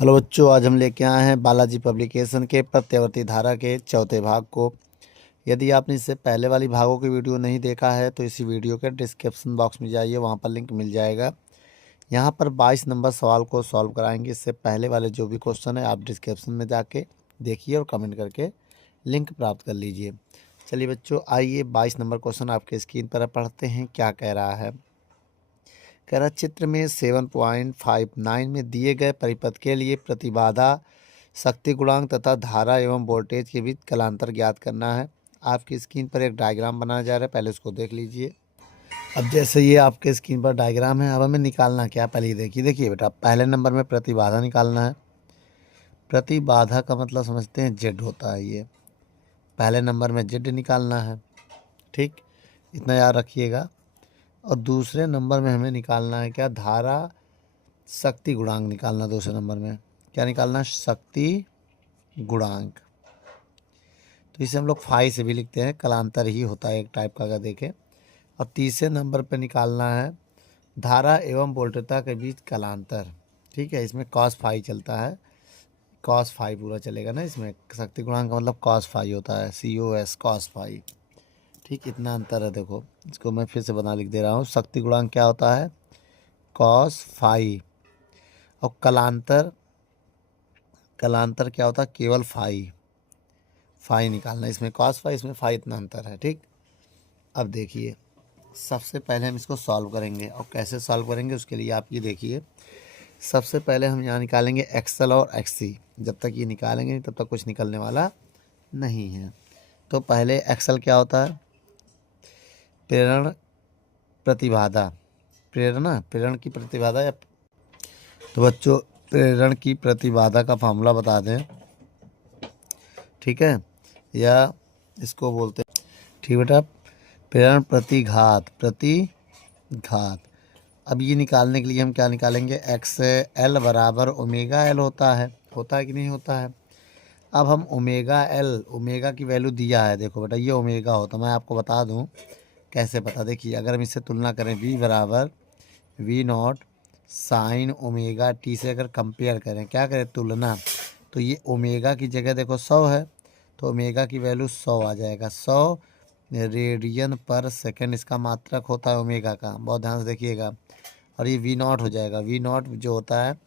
Hello बच्चों, आज हम लेके आए हैं बालाजी पब्लिकेशन के प्रत्यावर्ती धारा के चौथे भाग को। यदि आपने इससे पहले वाली भागों की वीडियो नहीं देखा है तो इसी वीडियो के डिस्क्रिप्शन बॉक्स में जाइए, वहां पर लिंक मिल जाएगा। यहां पर 22 नंबर सवाल को सॉल्व कराएंगे। इससे पहले वाले जो भी क्वेश्चन है आप डिस्क्रिप्शन में जाके देखिए और कमेंट करके लिंक प्राप्त कर लीजिए। चलिए बच्चों, आइए 22 नंबर क्वेश्चन आपके स्क्रीन पर पढ़ते हैं। क्या कह रहा है? कह रहा चित्र में 7.59 में दिए गए परिपथ के लिए प्रतिबाधा, शक्ति गुणांक तथा धारा एवं वोल्टेज के बीच कलांतर ज्ञात करना है। आपकी स्क्रीन पर एक डायग्राम बनाया जा रहा है, पहले उसको देख लीजिए। अब जैसे ये आपके स्क्रीन पर डायग्राम है, अब हमें निकालना क्या, पहले ये देखिए। देखिए बेटा, पहले नंबर में प्रतिबाधा निकालना है। प्रतिबाधा का मतलब समझते हैं, जेड होता है ये। पहले नंबर में जेड निकालना है, ठीक, इतना याद रखिएगा। और दूसरे नंबर में हमें निकालना है क्या, धारा शक्ति गुणांक निकालना। दूसरे नंबर में क्या निकालना, शक्ति गुणांक। तो इसे हम लोग फाई से भी लिखते हैं, कलांतर ही होता है एक टाइप का, अगर देखें। और तीसरे नंबर पर निकालना है धारा एवं वोल्टता के बीच कलांतर। ठीक है, इसमें कॉस फाई चलता है, कॉस फाई पूरा चलेगा ना इसमें। शक्ति गुणांक का मतलब कॉस फाई होता है, COS, कॉस फाई। ठीक, इतना अंतर है। देखो, इसको मैं फिर से बना लिख दे रहा हूँ। शक्ति गुणांक क्या होता है, कॉस फाई। और कलांतर, कलांतर क्या होता है, केवल फाई। फाई निकालना, इसमें कॉस फाई, इसमें फाई, इतना अंतर है। ठीक, अब देखिए, सबसे पहले हम इसको सॉल्व करेंगे। और कैसे सॉल्व करेंगे उसके लिए आप ये देखिए। सबसे पहले हम यहाँ निकालेंगे एक्सएल और एक्ससी। जब तक ये निकालेंगे नहीं तब तक कुछ निकलने वाला नहीं है। तो पहले एक्सएल क्या होता है, प्रेरण प्रतिबाधा। प्रेरण की प्रतिबाधा या, तो बच्चों प्रेरण की प्रतिबाधा का फार्मूला बता दें, ठीक है, या इसको बोलते हैं, ठीक बेटा, प्रेरण प्रतिघात, प्रतिघात। अब ये निकालने के लिए हम क्या निकालेंगे, एक्स एल बराबर ओमेगा एल होता है कि नहीं होता है। अब हम ओमेगा एल, ओमेगा की वैल्यू दिया है, देखो बेटा ये ओमेगा होता, मैं आपको बता दूं कैसे पता। देखिए, अगर हम इससे तुलना करें, V बराबर V0 साइन ओमेगा टी से अगर कंपेयर करें, क्या करें, तुलना, तो ये ओमेगा की जगह देखो 100 है, तो ओमेगा की वैल्यू 100 आ जाएगा। 100 रेडियन पर सेकंड इसका मात्रक होता है ओमेगा का, बहुत ध्यान से देखिएगा। और ये V0 हो जाएगा। V0 जो होता है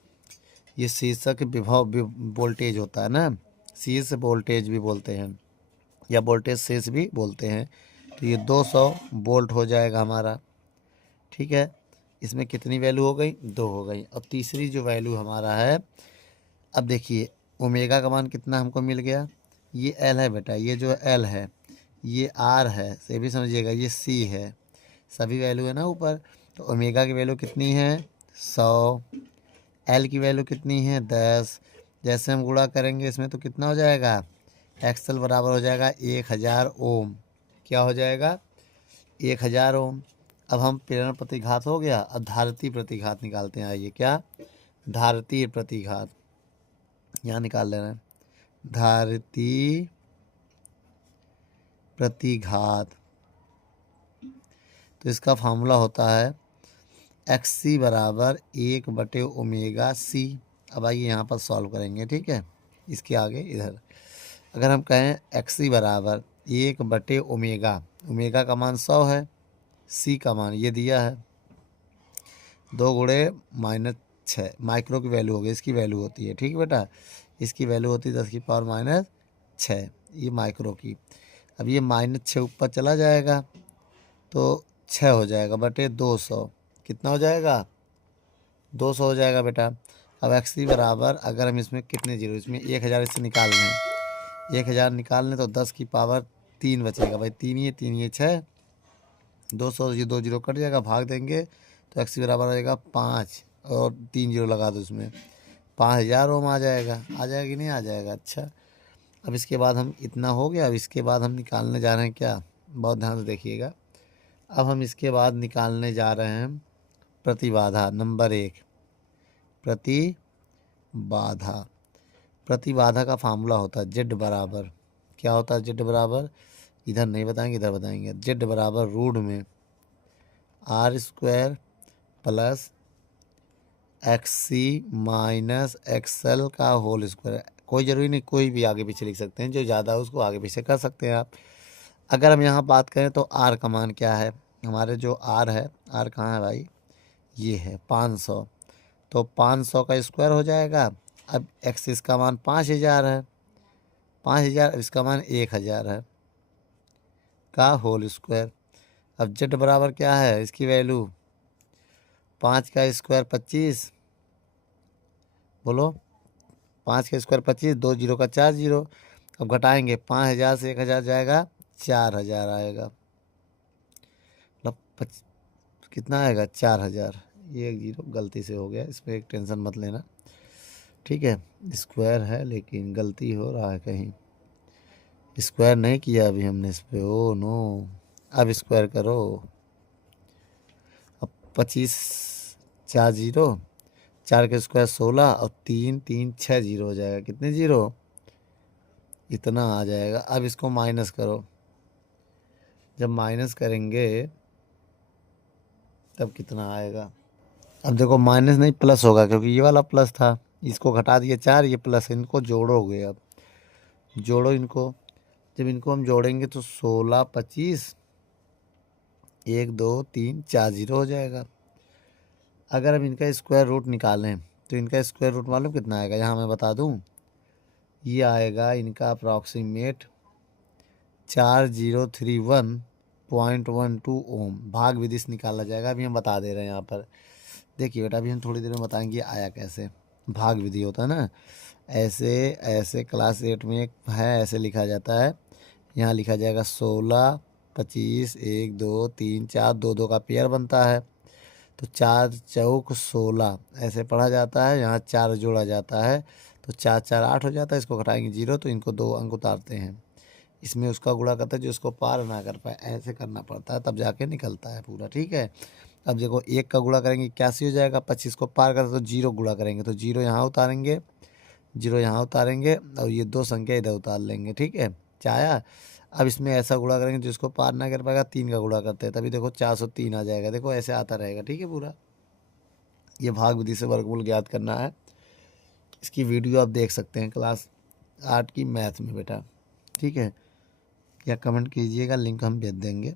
ये शीर्षक विभव वोल्टेज होता है ना, शीर्ष वोल्टेज भी बोलते हैं, या वोल्टेज शीर्ष भी बोलते हैं। तो ये 200 वोल्ट हो जाएगा हमारा। ठीक है, इसमें कितनी वैल्यू हो गई, 2 हो गई। और तीसरी जो वैल्यू हमारा है, अब देखिए ओमेगा का मान कितना हमको मिल गया, ये एल है बेटा, ये जो एल है, ये आर है, से भी समझिएगा, ये सी है, सभी वैल्यू है ना ऊपर। तो ओमेगा की वैल्यू कितनी है, 100। एल की वैल्यू कितनी है, 10। जैसे हम गुणा करेंगे इसमें तो कितना हो जाएगा, एक्सएल बराबर हो जाएगा 1000 ओम। क्या हो जाएगा, 1000 ओम। अब हम प्रेरण प्रतिघात हो गया, अब धारिती प्रतिघात निकालते हैं। आइए, क्या, धारिती प्रतिघात यहाँ निकाल लेना है। धारिती प्रतिघात, तो इसका फार्मूला होता है XC बराबर 1/ओमेगा C। अब आइए यहाँ पर सॉल्व करेंगे, ठीक है। इसके आगे इधर अगर हम कहें XC बराबर 1/ओमेगा, ओमेगा का मान 100 है, C का मान ये दिया है, 2 × -6 माइक्रो की वैल्यू होगी, इसकी वैल्यू होती है, ठीक है बेटा, इसकी वैल्यू होती है 10⁻⁻6, ये माइक्रो की। अब ये -6 ऊपर चला जाएगा तो 6 हो जाएगा बटे 200, कितना हो जाएगा, 200 हो जाएगा बेटा। अब XC बराबर, अगर हम इसमें कितने जीरो, इसमें 1000 इससे निकाल लें, 1000 निकाल लें तो 10⁻³ बचेगा भाई, 3 ये 6, 200 ये 2 जीरो कट जाएगा, भाग देंगे तो XC बराबर आ जाएगा 5, और 3 जीरो लगा दो उसमें, 5000 ओम आ जाएगा। आ जाएगा कि नहीं आ जाएगा। अच्छा, अब इसके बाद हम, इतना हो गया। अब इसके बाद हम निकालने जा रहे हैं क्या, बहुत ध्यान से देखिएगा। अब हम इसके बाद निकालने जा रहे हैं प्रतिबाधा नंबर 1। प्रतिबाधा, प्रतिबाधा का फार्मूला होता है जेड बराबर, क्या होता है, जेड बराबर, इधर नहीं बताएंगे इधर बताएंगे, जेड बराबर रूट में R² प्लस एक्स सी माइनस एक्सएल का होल स्क्वायर। कोई ज़रूरी नहीं, कोई भी आगे पीछे लिख सकते हैं, जो ज़्यादा है उसको आगे पीछे कर सकते हैं आप। अगर हम यहाँ बात करें तो आर का मान क्या है, हमारे जो आर है, आर कहाँ है भाई, ये है 500। तो 500 का स्क्वायर हो जाएगा। अब एक्सिस का मान 5000 है, 5000, इसका मान 1000 है का होल स्क्वायर। अब जेड बराबर क्या है, इसकी वैल्यू 5 का स्क्वायर 25, बोलो 5 का स्क्वायर 25, 2 जीरो का 4 जीरो। अब घटाएंगे 5000 से 1000 जाएगा, 4000 आएगा। मतलब कितना आएगा, 4000। ये एक जीरो गलती से हो गया, इस पर एक टेंशन मत लेना, ठीक है। स्क्वायर है लेकिन गलती हो रहा है कहीं, स्क्वायर नहीं किया अभी हमने इस पे, ओ नो। अब स्क्वायर करो। अब 25, 4 जीरो, 4 के स्क्वायर 16 और 3 3 6 जीरो हो जाएगा। कितने जीरो, इतना आ जाएगा। अब इसको माइनस करो, जब माइनस करेंगे तब कितना आएगा। अब देखो माइनस नहीं प्लस होगा, क्योंकि ये वाला प्लस था, इसको घटा दिए 4, ये प्लस, इनको जोड़ोगे। अब जोड़ो इनको, जब इनको हम जोड़ेंगे तो 16 25, 1 2 3 4 जीरो हो जाएगा। अगर हम इनका स्क्वायर रूट निकालें तो इनका स्क्वायर रूट मालूम कितना आएगा, यहाँ मैं बता दूँ, ये आएगा इनका अप्रॉक्सीमेट 4031.12 ओम। भाग विधि से निकाला जाएगा, अभी हम बता दे रहे हैं यहाँ पर। देखिए बेटा, अभी हम थोड़ी देर में बताएंगे आया कैसे। भाग विधि होता है ना, ऐसे ऐसे क्लास 8 में एक है, ऐसे लिखा जाता है। यहाँ लिखा जाएगा 16 25, 1 2 3 4, 2 2 का पेयर बनता है, तो 4 चौक 16 ऐसे पढ़ा जाता है। यहाँ 4 जोड़ा जाता है तो 4 4 8 हो जाता है। इसको घटाएंगे जीरो, तो इनको 2 अंक उतारते हैं, इसमें उसका गुणा करता है जो उसको पार ना कर पाए, ऐसे करना पड़ता है, तब जाके निकलता है पूरा, ठीक है। अब देखो 1 का गुणा करेंगे 81 हो जाएगा, 25 को पार करते तो जीरो गुणा करेंगे, तो जीरो यहाँ उतारेंगे, जीरो यहाँ उतारेंगे और ये 2 संख्या इधर उतार लेंगे, ठीक है। चाया, अब इसमें ऐसा गुणा करेंगे जिसको पार ना कर पाएगा, 3 का गुणा करते हैं, तभी देखो 403 आ जाएगा। देखो ऐसे आता रहेगा, ठीक है पूरा। ये भाग विधि से वर्गमूल ज्ञात करना है। इसकी वीडियो आप देख सकते हैं क्लास 8 की मैथ में बेटा, ठीक है। या कमेंट कीजिएगा, लिंक हम भेज देंगे।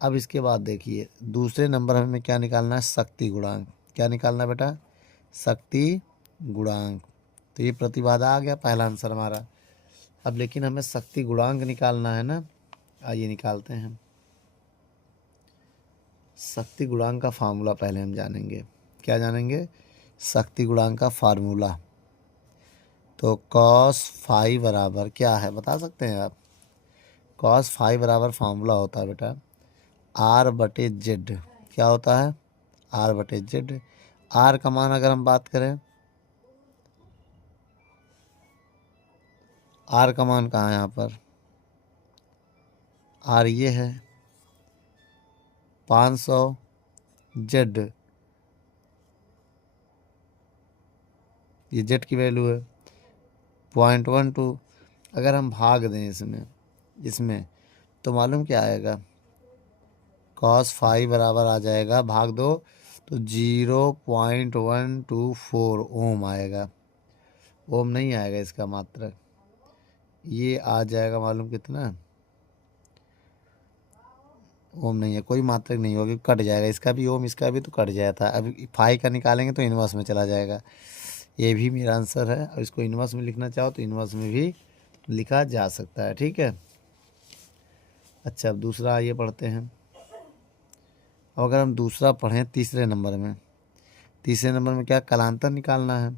अब इसके बाद देखिए दूसरे नंबर हमें क्या निकालना है, शक्ति गुणांक। क्या निकालना है बेटा, शक्ति गुणांक। तो ये प्रतिबाधा आ गया पहला आंसर हमारा। अब लेकिन हमें शक्ति गुणांक निकालना है ना, आइए निकालते हैं। शक्ति गुणांक का फार्मूला पहले हम जानेंगे। क्या जानेंगे, शक्ति गुणांक का फार्मूला। तो cos फाइव बराबर क्या है बता सकते हैं आप। cos फाइव बराबर फार्मूला होता है बेटा R/Z। क्या होता है, R/Z। R का मान अगर हम बात करें, R का मान कहाँ है यहाँ पर, R ये है 500, Z ये Z की वैल्यू है 0.12। अगर हम भाग दें इसमें इसमें तो मालूम क्या आएगा, cos फाइव बराबर आ जाएगा, भाग दो तो 0.124 ओम आएगा। ओम नहीं आएगा इसका मात्रक, ये आ जाएगा मालूम कितना, ओम नहीं है, कोई मात्रक नहीं होगी, कट जाएगा इसका भी ओम, इसका भी तो कट जाता है। अब फाइव का निकालेंगे तो इनवर्स में चला जाएगा। ये भी मेरा आंसर है, और इसको इनवर्स में लिखना चाहो तो इनवर्स में भी लिखा जा सकता है, ठीक है। अच्छा अब दूसरा आइए पढ़ते हैं। और अगर हम दूसरा पढ़ें तीसरे नंबर में, तीसरे नंबर में क्या कलांतर निकालना है,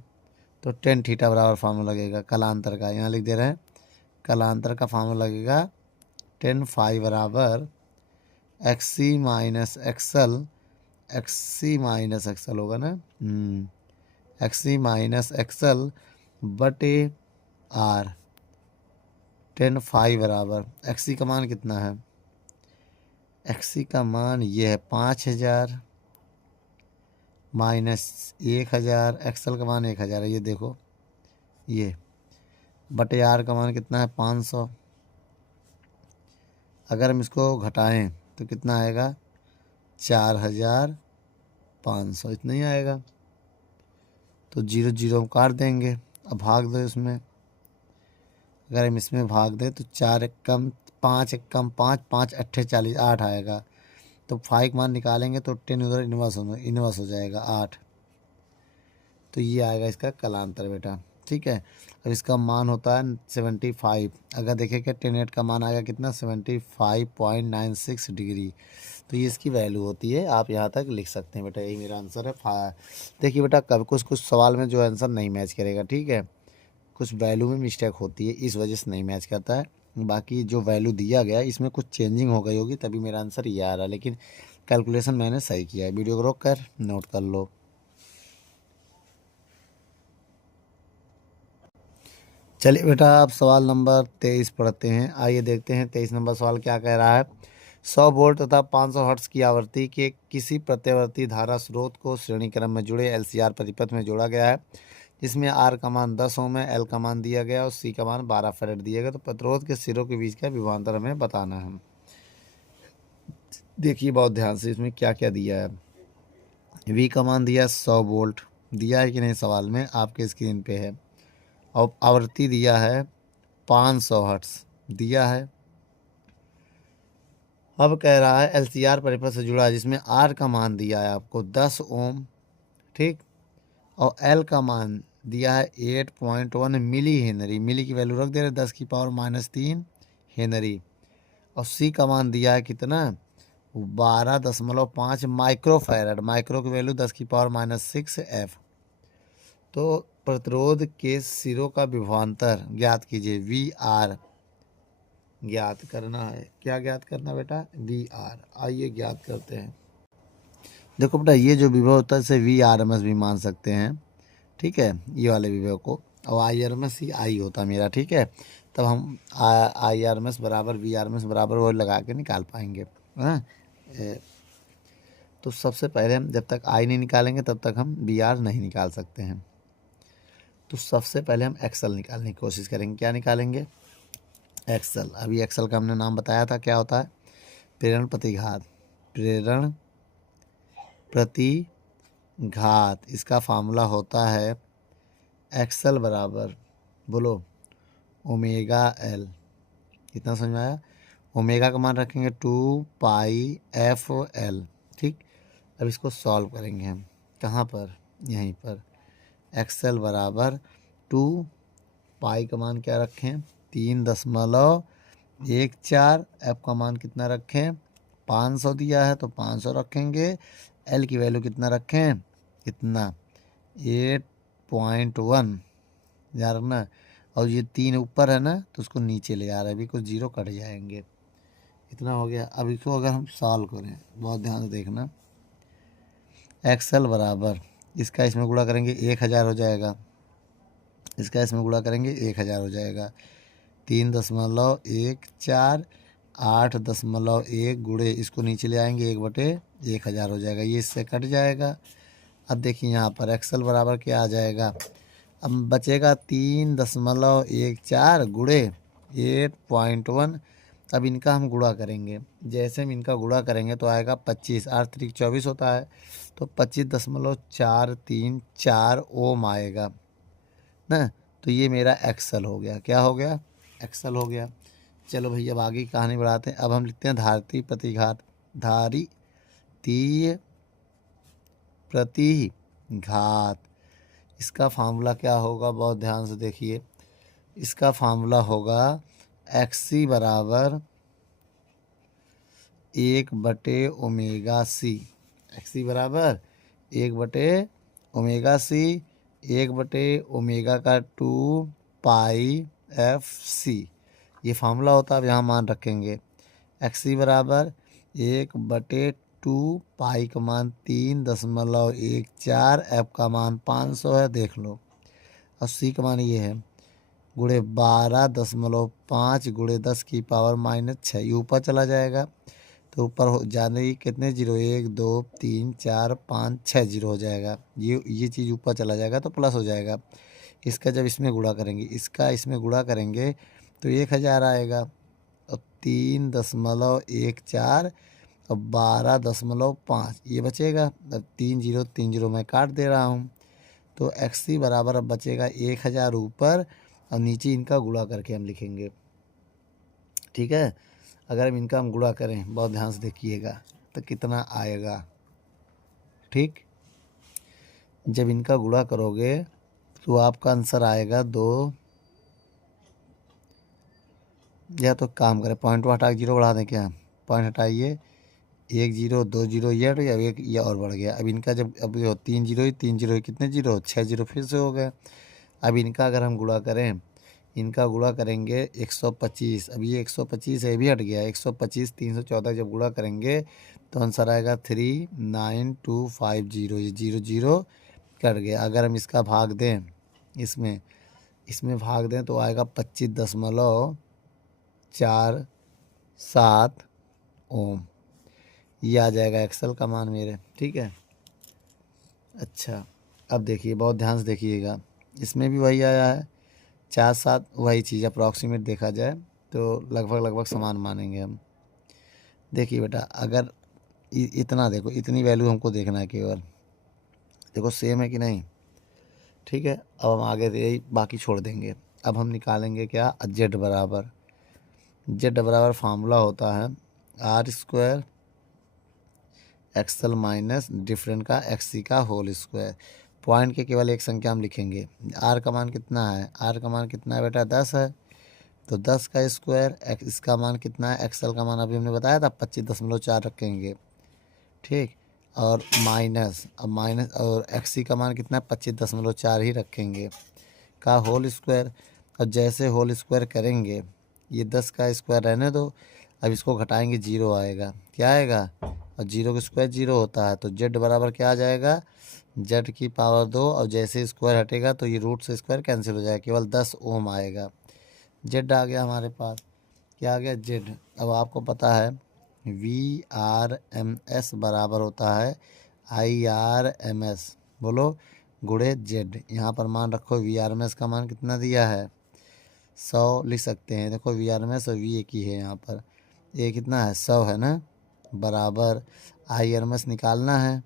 तो टेन थीटा बराबर फार्मूला लगेगा कलांतर का। यहाँ लिख दे रहे हैं कलांतर का फार्मूला लगेगा टेन फाइव बराबर XC minus XL, XC minus XL होगा ना, XC माइनस एक्सल बटे R। टेन फाइव बराबर XC का मान कितना है, XC का मान ये है 5000 माइनस 1000, एक्सल का मान 1000 है, ये देखो ये, बटे R का मान कितना है 500। अगर हम इसको घटाएं तो कितना आएगा 4500, इतना ही आएगा। तो 0 0 हम काट देंगे। अब भाग दो इसमें, अगर हम इसमें भाग दें तो 4 एक कम 5 एक कम 5 5 अट्ठे 40 8 आएगा। तो 5 मान निकालेंगे तो 10 उधर इन्वर्स हो जाएगा 8। तो ये आएगा इसका कलांतर बेटा, ठीक है। अब इसका मान होता है 75। अगर देखें 10 का मान आएगा कितना 75.96 डिग्री। तो ये इसकी वैल्यू होती है, आप यहाँ तक लिख सकते हैं बेटा। यही मेरा आंसर है। देखिए बेटा, कभी कुछ सवाल में जो आंसर नहीं मैच करेगा, ठीक है, कुछ वैल्यू में मिस्टेक होती है, इस वजह से नहीं मैच करता है। बाकी जो वैल्यू दिया गया इसमें कुछ चेंजिंग हो गई होगी, तभी मेरा आंसर ये आ रहा है, लेकिन कैलकुलेशन मैंने सही किया है। वीडियो को रोक कर नोट कर लो। चलिए बेटा, अब सवाल नंबर 23 पढ़ते हैं। आइए देखते हैं 23 नंबर सवाल क्या कह रहा है। 100 वोल्ट तथा 500 हर्ट्ज की आवृत्ति के किसी प्रत्यावर्ती धारा स्रोत को श्रेणी क्रम में जुड़े एलसीआर परिपथ में जोड़ा गया है, जिसमें आर का मान 10 ओम है, एल का मान दिया गया और सी का मान 12 फैरेड दिया गया। तो प्रतिरोध के सिरों के बीच का विभवांतर हमें बताना है। देखिए बहुत ध्यान से, इसमें क्या क्या दिया है। वी का मान दिया है 100 वोल्ट, दिया है कि नहीं सवाल में, आपके स्क्रीन पे है। और आवृत्ति दिया है 500 हर्ट्ज दिया है। अब कह रहा है एलसीआर परिपथ से जुड़ा है, जिसमें आर का मान दिया है आपको 10 ओम, ठीक, और एल का मान दिया है 8.1 मिली हेनरी। मिली की वैल्यू रख दे रहे 10⁻³ हेनरी। और सी का मान दिया है कितना 12.5 माइक्रो फैरड। माइक्रो की वैल्यू 10⁻6 एफ। तो प्रतिरोध के सिरों का विभवांतर ज्ञात कीजिए। वी आर ज्ञात करना है। क्या ज्ञात करना बेटा? V R. आइए ज्ञात करते हैं। देखो बेटा, ये जो विभव होता है इसे वी आर एम एस भी मान सकते हैं, ठीक है, ये वाले विभव को। और आई आर एम एस ही आई होता मेरा, ठीक है। तब हम आई आर एम एस बराबर वी आर एम एस बराबर वो लगा के निकाल पाएंगे, हाँ। तो सबसे पहले हम जब तक आई नहीं निकालेंगे तब तक हम वी आर नहीं निकाल सकते हैं। तो सबसे पहले हम एक्सल निकालने की कोशिश करेंगे। क्या निकालेंगे? एक्सल। अभी एक्सल का हमने नाम बताया था, क्या होता है? प्रेरण प्रतिघात। प्रेरण प्रतिघात, इसका फार्मूला होता है एक्सल बराबर, बोलो, ओमेगा एल। कितना समझ में आया? ओमेगा का मान रखेंगे 2πf(l), ठीक। अब इसको सॉल्व करेंगे हम, कहाँ पर? यहीं पर। एक्सल बराबर 2 का मान क्या रखें? 3.14। एफ का मान कितना रखें? 500 दिया है तो 500 रखेंगे। एल की वैल्यू कितना रखें? कितना? 8.1 याद रखना। और ये 3 ऊपर है ना, तो उसको नीचे ले आ रहा है, अभी कुछ जीरो कट जाएंगे। इतना हो गया। अब इसको अगर हम सॉल्व करें, बहुत ध्यान से देखना। एक्सल बराबर, इसका इसमें गुणा करेंगे 1000 हो जाएगा, इसका इसमें गुणा करेंगे 1000 हो जाएगा। 3.14 8.1 गुणे, इसको नीचे ले आएंगे 1/1000 हो जाएगा। ये इससे कट जाएगा। अब देखिए यहाँ पर एक्सल बराबर क्या आ जाएगा? अब बचेगा 3.14 गुणे 8.1। अब इनका हम गुणा करेंगे। जैसे हम इनका गुणा करेंगे तो आएगा 25, 8 3 24 होता है, तो 25.434 ओम आएगा ना। तो ये मेरा एक्सल हो गया। क्या हो गया? एक्सल हो गया। चलो भैया अब आगे की कहानी बढ़ाते हैं। अब हम लिखते हैं धारिती प्रतिघात। धारितीय प्रतिघात, इसका फार्मूला क्या होगा? बहुत ध्यान से देखिए। इसका फार्मूला होगा XC बराबर 1/ओमेगा C। XC बराबर 1/ओमेगा C, 1/ओमेगा का 2πfc, ये फार्मूला होता है। अब यहाँ मान रखेंगे। XC बराबर 1/2 का मान 3.14, एफ का मान 500 है, देख लो। और सी का मान ये है गुणे 12.5 गुणे 10⁻⁻6, ये ऊपर चला जाएगा। तो ऊपर हो जाने की कितने जीरो? 1 2 3 4 5 6 जीरो हो जाएगा। ये चीज़ ऊपर चला जाएगा तो प्लस हो जाएगा। इसका जब इसमें गुणा करेंगे, इसका इसमें गुणा करेंगे तो 1000 आएगा। और 3.14 और 12.5 ये बचेगा। अब 3 0 3 0 मैं काट दे रहा हूँ, तो XC बराबर अब बचेगा 1000 ऊपर और नीचे इनका गुणा करके हम लिखेंगे। ठीक है, अगर हम इनका गुणा करें, बहुत ध्यान से देखिएगा, तो कितना आएगा। ठीक, जब इनका गुणा करोगे तो आपका आंसर आएगा 2, या तो काम करें पॉइंट हटा के 0 बढ़ा दें क्या, पॉइंट हटाइए, 1 0 2 0 ये हट गया, एक ये और बढ़ गया। अब इनका जब अब 3 0 ही 3 0 कितने 0, 6 0 फिर से हो गए। अब इनका अगर हम गुणा करें, इनका गुणा करेंगे 125, अब ये 125 है, ये भी हट गया, 125 314 जब गुणा करेंगे तो आंसर आएगा 39250, ये 0 0 कट गया। अगर हम इसका भाग दें, इसमें भाग दें तो आएगा 25.47 ओम, ये आ जाएगा एक्सेल का मान मेरे। ठीक है, अच्छा अब देखिए, बहुत ध्यान से देखिएगा, इसमें भी वही आया है 4 7, वही चीज़ अप्रॉक्सीमेट देखा जाए तो लगभग समान मानेंगे हम। देखिए बेटा, अगर इतना देखो, इतनी वैल्यू हमको देखना है केवल, देखो सेम है कि नहीं। ठीक है, अब हम आगे यही बाकी छोड़ देंगे। अब हम निकालेंगे क्या, जेड बराबर फार्मूला होता है R² एक्सएल माइनस डिफरेंट का XC का होल स्क्वायर। पॉइंट के केवल एक संख्या हम लिखेंगे। R का मान कितना है, R का मान कितना है बेटा, 10 है, तो 10 का स्क्वायर, इसका मान कितना है, XL का मान अभी हमने बताया था 25.4 रखेंगे। ठीक, और माइनस, अब माइनस, और XC का मान कितना है, 25.4 ही रखेंगे, का होल स्क्वायर। और जैसे होल स्क्वायर करेंगे, ये 10 का स्क्वायर रहने दो, अब इसको घटाएंगे 0 आएगा, क्या आएगा, और 0 का स्क्वायर 0 होता है, तो जेड बराबर क्या आ जाएगा, जेड की पावर 2, और जैसे स्क्वायर हटेगा तो ये रूट से स्क्वायर कैंसिल हो जाएगा, केवल 10 ओम आएगा। जेड आ गया हमारे पास, क्या आ गया, जेड। अब आपको पता है VRMS बराबर होता है IRMS, बोलो, गुणे जेड। यहाँ पर मान रखो, VRMS का मान कितना दिया है, 100 लिख सकते हैं। देखो VRMS और V एक ही है, यहाँ पर ये कितना है, 100 है ना, बराबर IRMS निकालना है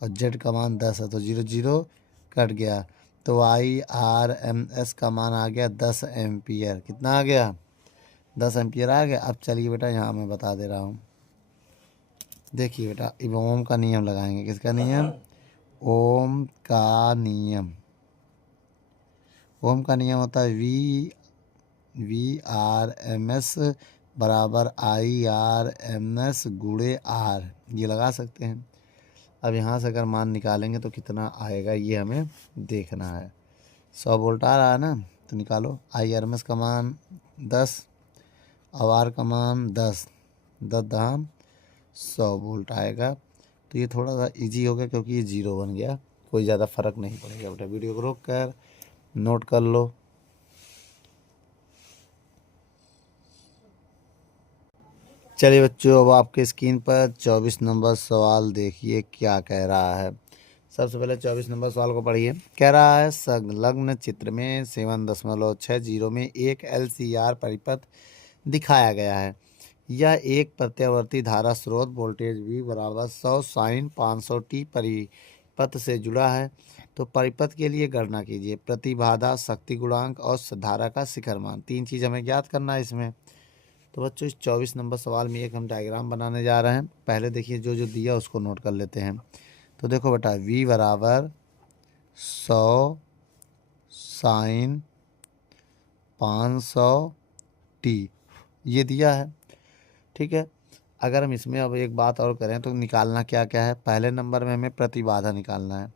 और जेड का मान 10 है, तो 0 0 कट गया, तो IRMS का मान आ गया 10 एम्पियर। कितना आ गया, 10 एम्पियर आ गया। अब चलिए बेटा, यहाँ मैं बता दे रहा हूँ, देखिए बेटा, अब ओम का नियम लगाएंगे। किसका नियम, ओम का नियम। ओम का नियम होता है VRMS बराबर IRMS गुणे R, ये लगा सकते हैं। अब यहाँ से अगर मान निकालेंगे तो कितना आएगा, ये हमें देखना है। 100 वोल्ट आ रहा है ना, तो निकालो। IRMS का मान 10 और R का मान 10, 10 दाम 100 वोल्ट आएगा। तो ये थोड़ा सा इजी हो गया क्योंकि ये 0 बन गया, कोई ज़्यादा फ़र्क नहीं पड़ेगा बेटा। वीडियो को रोक कर नोट कर लो। चलिए बच्चों, अब आपके स्क्रीन पर 24 नंबर सवाल देखिए क्या कह रहा है। सबसे पहले 24 नंबर सवाल को पढ़िए। कह रहा है, संलग्न चित्र में 7.60 में एक LCR परिपथ दिखाया गया है। यह एक प्रत्यावर्ती धारा स्रोत वोल्टेज V बराबर 100 साइन 500 t परिपथ से जुड़ा है। तो परिपथ के लिए गणना कीजिए प्रतिबाधा, शक्ति गुणांक और धारा का शिखर मान। 3 चीज़ हमें ज्ञात करना है इसमें। तो बच्चों, इस 24 नंबर सवाल में एक हम डायग्राम बनाने जा रहे हैं। पहले देखिए, जो जो दिया उसको नोट कर लेते हैं। तो देखो बेटा, V बराबर 100 साइन 500 t ये दिया है। ठीक है, अगर हम इसमें अब एक बात और करें तो निकालना क्या क्या है। पहले नंबर में हमें प्रतिबाधा निकालना है,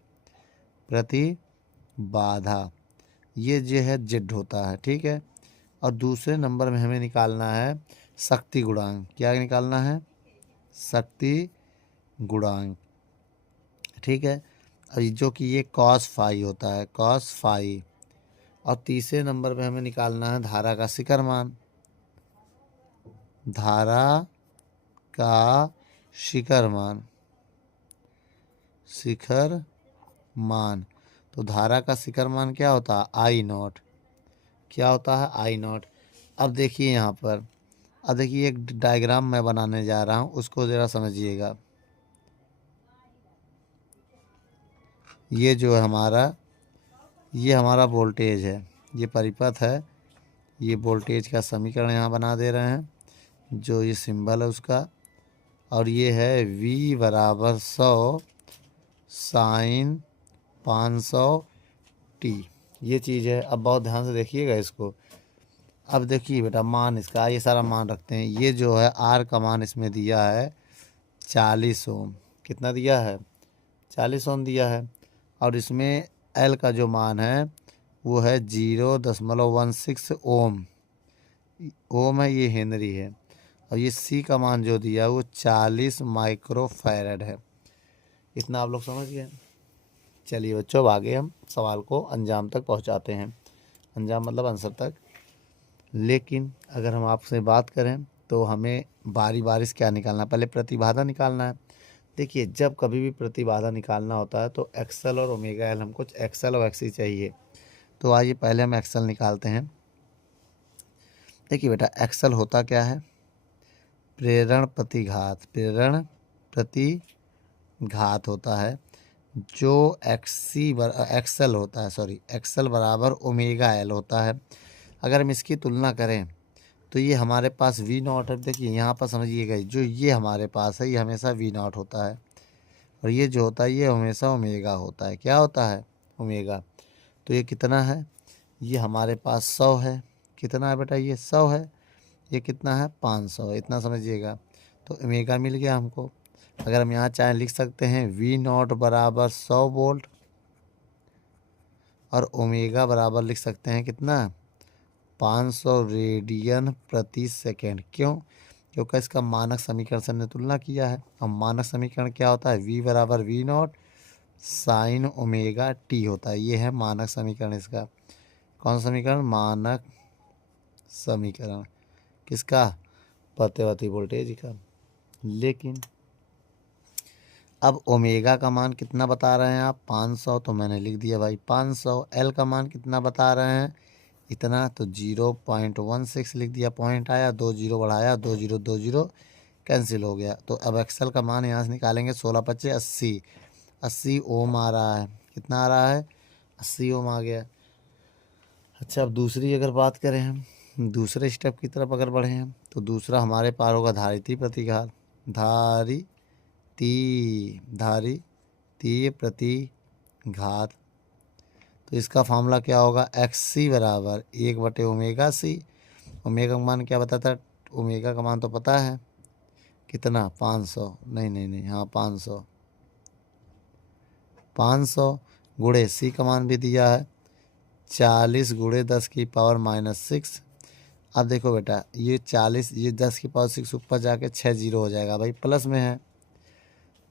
प्रतिबाधा, ये जो है जेड होता है। ठीक है, और दूसरे नंबर में हमें निकालना है शक्ति गुणांक। क्या निकालना है, शक्ति गुणांक। ठीक है, और जो कि ये कॉस फाई होता है, कॉस फाई। और तीसरे नंबर पे हमें निकालना है धारा का शिखर मान, धारा का शिखर मान, शिखर मान। तो धारा का शिखर मान क्या होता है, I0। क्या होता है, I0। अब देखिए यहाँ पर, अब देखिए एक डायग्राम मैं बनाने जा रहा हूँ, उसको ज़रा समझिएगा। ये जो है हमारा, ये हमारा वोल्टेज है, ये परिपथ है, ये वोल्टेज का समीकरण यहाँ बना दे रहे हैं, जो ये सिंबल है उसका। और ये है V बराबर 100 साइन 500 टी, ये चीज़ है। अब बहुत ध्यान से देखिएगा इसको। अब देखिए बेटा मान इसका, ये सारा मान रखते हैं। ये जो है R का मान इसमें दिया है 40 ओम। कितना दिया है? 40 ओम दिया है। और इसमें L का जो मान है वो है 0.16 ओम। ओम है, ये हेनरी है। और ये C का मान जो दिया है वो 40 माइक्रोफैरड है। इतना आप लोग समझ गए। चलिए बच्चों, अब आगे हम सवाल को अंजाम तक पहुंचाते हैं। अंजाम मतलब आंसर तक। लेकिन अगर हम आपसे बात करें तो हमें बारी बारी से क्या निकालना है? पहले प्रतिबाधा निकालना है। देखिए, जब कभी भी प्रतिबाधा निकालना होता है तो एक्सएल और ओमेगा एल, हमको एक्सएल और एक्सी चाहिए। तो आइए पहले हम एक्सएल निकालते हैं। देखिए बेटा, एक्सएल होता क्या है? प्रेरण प्रतिघात। प्रेरण प्रतिघात होता है, जो एक्सएल होता है, सॉरी एक्सएल बराबर ओमेगा एल होता है। अगर हम इसकी तुलना करें तो ये हमारे पास वी नॉट है। देखिए यहाँ पर समझिएगा, जो ये हमारे पास है ये हमेशा वी नॉट होता है, और ये जो होता है ये हमेशा ओमेगा होता है। क्या होता है? ओमेगा। तो ये कितना है? ये हमारे पास 100 है। कितना है बेटा? ये 100 है। ये कितना है? 500। इतना समझिएगा। तो ओमेगा मिल गया हमको। अगर हम यहाँ चाहें लिख सकते हैं वी नॉट बराबर 100 वोल्ट, और ओमेगा बराबर लिख सकते हैं कितना? 500 रेडियन प्रति सेकेंड। क्यों? क्योंकि इसका मानक समीकरण से हमने तुलना किया है। अब मानक समीकरण क्या होता है? V बराबर V naught sine omega t होता है। ये है मानक समीकरण इसका। कौन सा समीकरण? मानक समीकरण। किसका? प्रत्यावर्ती वोल्टेज का। लेकिन अब ओमेगा का मान कितना बता रहे हैं आप? 500। तो मैंने लिख दिया भाई 500। एल का मान कितना बता रहे हैं? इतना। तो 0.16 लिख दिया। पॉइंट आया, 2 जीरो बढ़ाया, 2 जीरो 2 जीरो कैंसिल हो गया। तो अब एक्सएल का मान यहाँ से निकालेंगे। 16 पच्चे 80। 80 ओम आ रहा है। कितना आ रहा है? 80 ओम आ गया। अच्छा, अब दूसरी अगर बात करें, हम दूसरे स्टेप की तरफ अगर बढ़े हम, तो दूसरा हमारे पार होगा धारिती प्रतिघात। धारितीय प्रतिघात। तो इसका फार्मूला क्या होगा? एक्स सी बराबर 1/ओमेगा सी। ओमेगा का मान क्या बताता है? ओमेगा का मान तो पता है कितना? 500। नहीं नहीं नहीं, हाँ 500। 500 गुणे सी का मान भी दिया है 40 गुणे 10⁻⁻6। अब देखो बेटा, ये 40, ये 10⁻6 ऊपर जाके 6 जीरो हो जाएगा भाई, प्लस में है,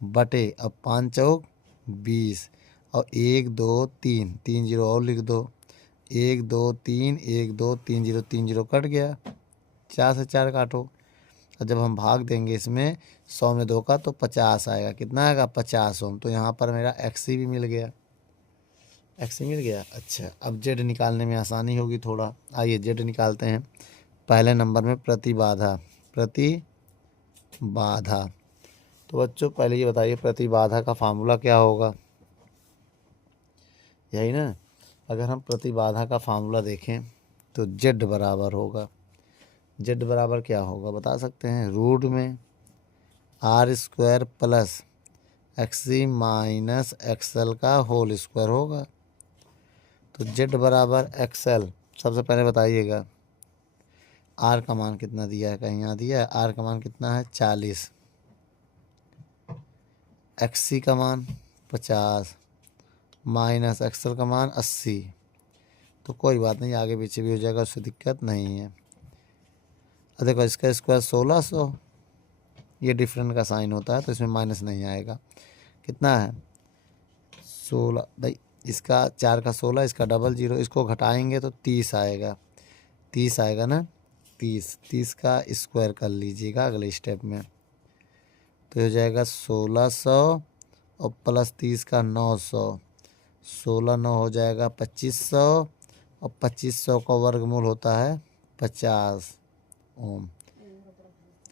बटे अब 5 चौक 20, और 1 2 3, 3 जीरो और लिख दो। 1 2 3, 1 2 3 जीरो, 3 जीरो कट गया। 4 से 4 काटो, और जब हम भाग देंगे इसमें 100 में 2 का, तो 50 आएगा। कितना आएगा? 50 ओम। तो यहाँ पर मेरा एक्सी भी मिल गया। एक्सी मिल गया। अच्छा, अब जेड निकालने में आसानी होगी थोड़ा। आइए जेड निकालते हैं। पहले नंबर में प्रतिबाधा। प्रतिबाधा। तो बच्चों पहले ये बताइए, प्रतिबाधा का फार्मूला क्या होगा? यही ना। अगर हम प्रतिबाधा का फार्मूला देखें तो जेड बराबर होगा, जेड बराबर क्या होगा बता सकते हैं? रूट में R² plus XC minus XL का होल स्क्वायर होगा। तो जेड बराबर एक्सएल। सबसे पहले बताइएगा आर का मान कितना दिया है? कहीं यहाँ दिया है। आर का मान कितना है? 40। एक्सी का मान 50 माइनस एक्सएल का मान 80। तो कोई बात नहीं, आगे पीछे भी हो जाएगा, उससे दिक्कत नहीं है। अब देखो, इसका स्क्वायर 1600, ये डिफरेंट का साइन होता है तो इसमें माइनस नहीं आएगा। कितना है? 16 भाई। इसका 4 का 16, इसका डबल जीरो, इसको घटाएंगे तो 30 आएगा। 30 आएगा ना। 30 का स्क्वायर कर लीजिएगा अगले स्टेप में, तो हो जाएगा 1600, और प्लस 30 का 900। 16 9 हो जाएगा 2500, और 2500 का वर्गमूल होता है 50 ओम।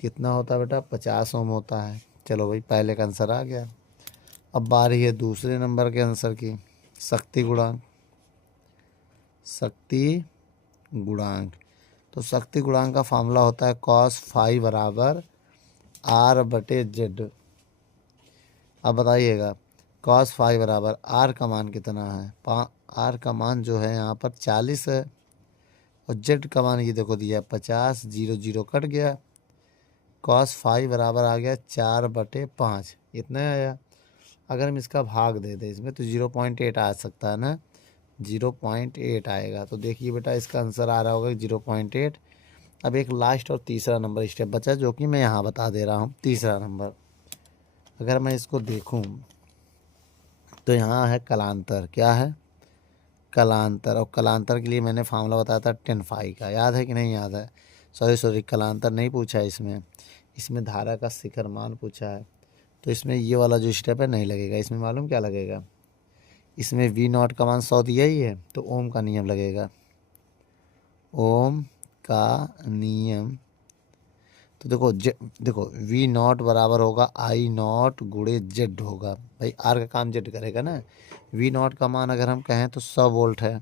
कितना होता है बेटा? 50 ओम होता है। चलो भाई, पहले का आंसर आ गया। अब बारी है दूसरे नंबर के आंसर की, शक्ति गुणांक। शक्ति गुणांक, तो शक्ति गुणांक का फॉर्मूला होता है कॉस फाई बराबर आर बटे जेड। अब बताइएगा कॉस फाई बराबर आर का मान कितना है, आर का मान जो है यहाँ पर 40 है, और जेड का मान ये देखो दिया है 50, 0 0 कट गया। कॉस फाई बराबर आ गया 4/5, इतना आया। अगर हम इसका भाग दे दें इसमें तो 0.8 आ सकता है ना, 0.8 आएगा। तो देखिए बेटा इसका आंसर आ रहा होगा 0.8। अब एक लास्ट और तीसरा नंबर स्टेप बचा जो कि मैं यहाँ बता दे रहा हूँ। तीसरा नंबर अगर मैं इसको देखूँ तो यहाँ है कलांतर। क्या है? कलांतर। और कलांतर के लिए मैंने फार्मूला बताया था 10 फाई का, याद है कि नहीं याद है? सॉरी कलांतर नहीं पूछा है इसमें, इसमें धारा का शिखर मान पूछा है। तो इसमें ये वाला जो स्टेप है नहीं लगेगा। इसमें मालूम क्या लगेगा? इसमें वी नॉट का मान 100 दिया ही है तो ओम का नियम लगेगा। ओम का नियम, तो देखो वी नॉट बराबर होगा आई नॉट गुणे जेड होगा। भाई आर का काम जेड करेगा ना। वी नॉट का मान अगर हम कहें तो 100 वोल्ट है,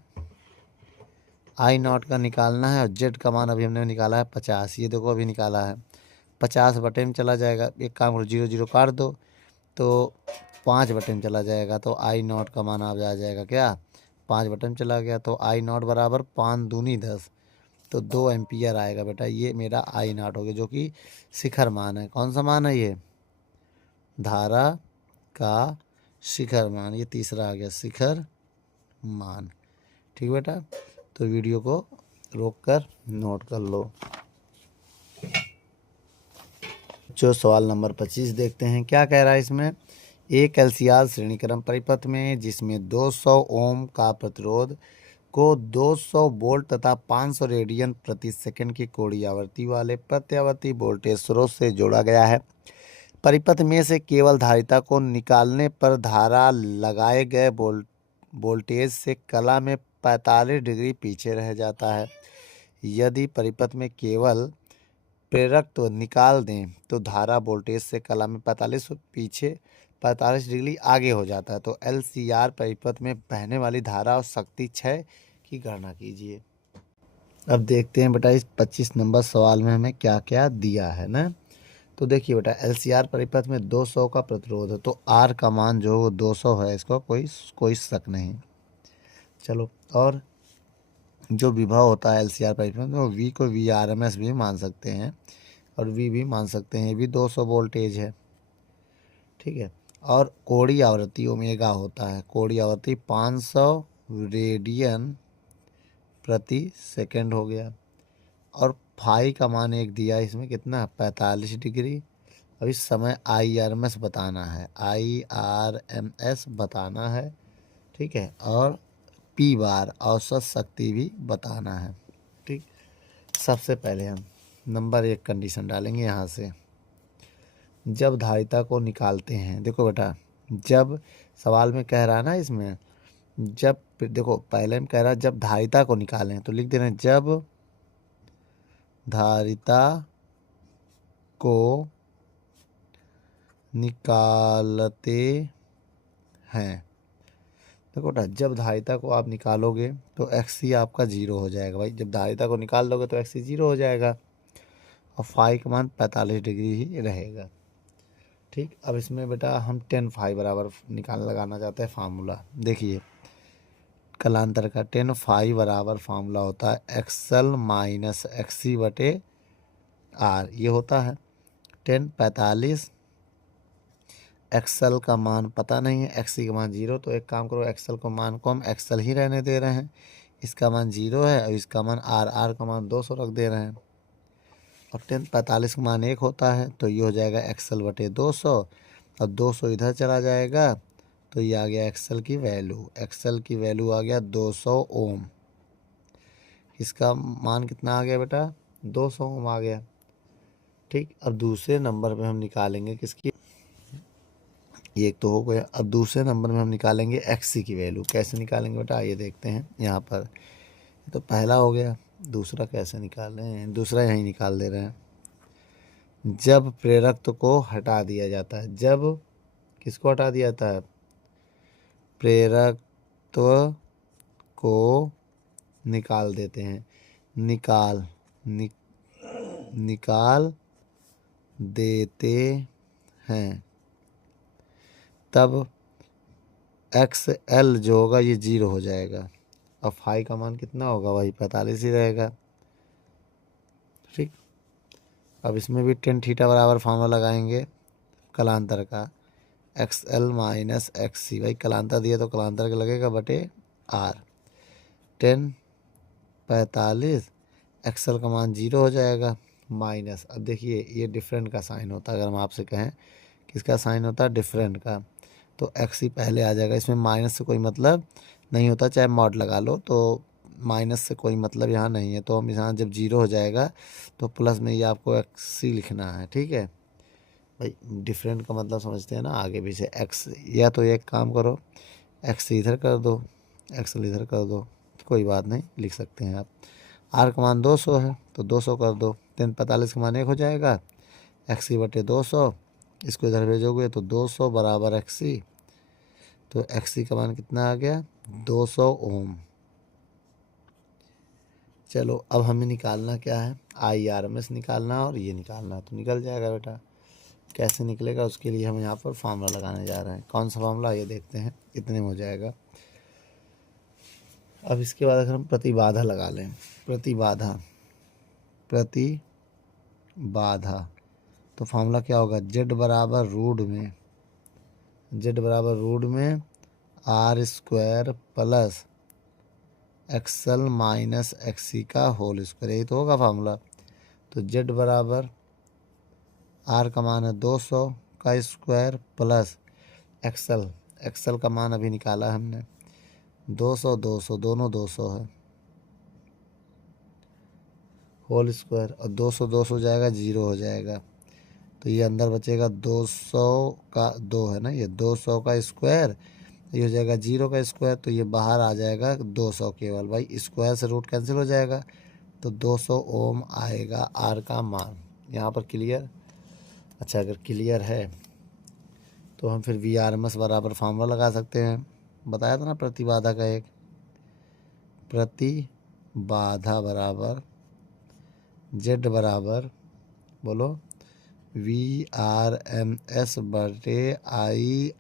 आई नॉट का निकालना है, और जेड का मान अभी हमने निकाला है 50। ये देखो अभी निकाला है 50 बटे में चला जाएगा। एक काम करो 0 0 काट दो तो 5 बटे में चला जाएगा, तो आई नॉट का मान आ जाएगा क्या, 5 बटे में चला गया। तो आई नॉट बराबर 5 दूनी 10, तो 2 एम्पियर आएगा बेटा। ये मेरा आई नॉट हो गया जो कि शिखर मान है। कौन सा मान है ये? धारा का शिखर मान। ये तीसरा आ गया शिखर मान। ठीक बेटा, तो वीडियो को रोक कर नोट कर लो। जो सवाल नंबर 25 देखते हैं क्या कह रहा है इसमें। एक एलसीआर श्रेणीक्रम परिपथ में जिसमें 200 ओम का प्रतिरोध को 200 वोल्ट तथा 500 रेडियन प्रति सेकंड की कोणीय आवृत्ति वाले प्रत्यावर्ती वोल्टेज स्रोत से जोड़ा गया है। परिपथ में से केवल धारिता को निकालने पर धारा लगाए गए वोल्टेज से कला में 45 डिग्री पीछे रह जाता है। यदि परिपथ में केवल प्रेरक तो निकाल दें तो धारा वोल्टेज से कला में 45 डिग्री आगे हो जाता है। तो एलसीआर परिपथ में बहने वाली धारा और शक्ति क्षय की गणना कीजिए। अब देखते हैं बेटा इस 25 नंबर सवाल में हमें क्या क्या दिया है ना। तो देखिए बेटा एलसीआर परिपथ में 200 का प्रतिरोध है, तो आर का मान जो 200 है, इसको कोई शक नहीं। चलो, और जो विभव होता है एलसीआर परिपथ में, वो वी को वी आर एम एस भी मान सकते हैं और वी भी मान सकते हैं, ये भी 200 वोल्टेज है। ठीक है, और कोणीय आवृत्ति ओमेगा होता है। कोणीय आवृत्ति 500 रेडियन प्रति सेकंड हो गया, और फाई का मान एक दिया इसमें कितना 45 डिग्री। अब इस समय आई आर एम एस बताना है, IRMS बताना है। ठीक है, और पी बार औसत शक्ति भी बताना है। ठीक, सबसे पहले हम नंबर 1 कंडीशन डालेंगे यहाँ से। जब धारिता को निकालते हैं, देखो बेटा जब सवाल में कह रहा है ना इसमें, जब देखो पहले में कह रहा है जब धारिता को निकालें, तो लिख दे रहे हैं जब धारिता को निकालते हैं। देखो बेटा जब धारिता को आप निकालोगे तो एक्सी आपका 0 हो जाएगा। भाई जब धारिता को निकाल दोगे तो एक्सी 0 हो जाएगा, और फाई का मान 45 डिग्री ही रहेगा। ठीक, अब इसमें बेटा हम 10 फाई बराबर लगाना चाहते हैं फार्मूला। देखिए कलांतर का 10 फाई बराबर फार्मूला होता है एक्सएल माइनस एक्सी बटे आर। ये होता है 10 45। एक्सएल का मान पता नहीं है, एक्सी का मान 0, तो एक काम करो एक्सएल को मान को हम एक्सएल ही रहने दे रहे हैं। इसका मान 0 है और इसका मान आर का मान 200 रख दे रहे हैं। और 10 45 का मान 1 होता है, तो ये हो जाएगा एक्सएल बटे 200, और 200 इधर चला जाएगा तो ये आ गया एक्सएल की वैल्यू। एक्सएल की वैल्यू आ गया 200 ओम। इसका मान कितना आ गया बेटा 200 ओम आ गया। ठीक, अब दूसरे नंबर पे हम निकालेंगे किसकी, ये एक तो हो गया। अब दूसरे नंबर में हम निकालेंगे एक्सी की वैल्यू। कैसे निकालेंगे बेटा आइए देखते हैं। यहाँ पर तो पहला हो गया, दूसरा कैसे निकाल रहे हैं, दूसरा यहीं निकाल दे रहे हैं। जब प्रेरक को हटा दिया जाता है, जब किसको हटा दिया था? प्रेरकत्व को निकाल देते हैं, निकाल देते हैं, तब XL जो होगा ये 0 हो जाएगा। अब फाई का मान कितना होगा? वही 45 ही रहेगा। ठीक, अब इसमें भी टेन थीटा बराबर फार्मूला लगाएंगे कलांतर का, XL माइनस XC। भाई कलांतर दिया तो कलांतर का लगेगा बटे R। 10/45, XL का मान 0 हो जाएगा माइनस। अब देखिए ये डिफरेंट का साइन होता है, अगर हम आपसे कहें किसका साइन होता है? डिफरेंट का, तो XC पहले आ जाएगा। इसमें माइनस से कोई मतलब नहीं होता, चाहे मॉड लगा लो, तो माइनस से कोई मतलब यहाँ नहीं है। तो हम यहाँ जब 0 हो जाएगा तो प्लस में ये आपको XC लिखना है। ठीक है भाई, डिफरेंट का मतलब समझते हैं ना, आगे पीछे एक्स। या तो एक काम करो, एक्स इधर कर दो, एक्सल इधर कर दो, कोई बात नहीं, लिख सकते हैं आप। आर का मान 200 है तो 200 कर दो, 345 का मान 1 हो जाएगा, XC बटे 200। इसको इधर भेजोगे तो 200 बराबर XC, तो XC का मान कितना आ गया? 200 ओम। चलो अब हमें निकालना क्या है? IRMS निकालना और ये निकालना, तो निकल जाएगा बेटा। कैसे निकलेगा उसके लिए हम यहाँ पर फार्मूला लगाने जा रहे हैं। कौन सा फार्मूला, ये देखते हैं कितने में हो जाएगा। अब इसके बाद अगर हम प्रतिबाधा लगा लें, प्रतिबाधा तो फार्मूला क्या होगा? Z बराबर रूट में R² plus XL minus XC का होल स्क्वायर, यही तो होगा फार्मूला। तो Z बराबर R का मान है 200 का स्क्वायर प्लस XL का मान अभी निकाला हमने 200 दोनों 200 है, होल स्क्वायर, और 200 जाएगा 0 हो जाएगा, तो ये अंदर बचेगा 200 का 2 है ना, ये 200 का स्क्वायर, ये हो जाएगा 0 का स्क्वायर, तो ये बाहर आ जाएगा 200 केवल। भाई स्क्वायर से रूट कैंसिल हो जाएगा, तो 200 ओम आएगा R का मान। यहाँ पर क्लियर? अच्छा, अगर क्लियर है तो हम फिर VRMS बराबर फार्मूला लगा सकते हैं। बताया था ना प्रतिबाधा का, एक प्रतिबाधा बराबर Z बराबर बोलो VRMS बटे IRMS।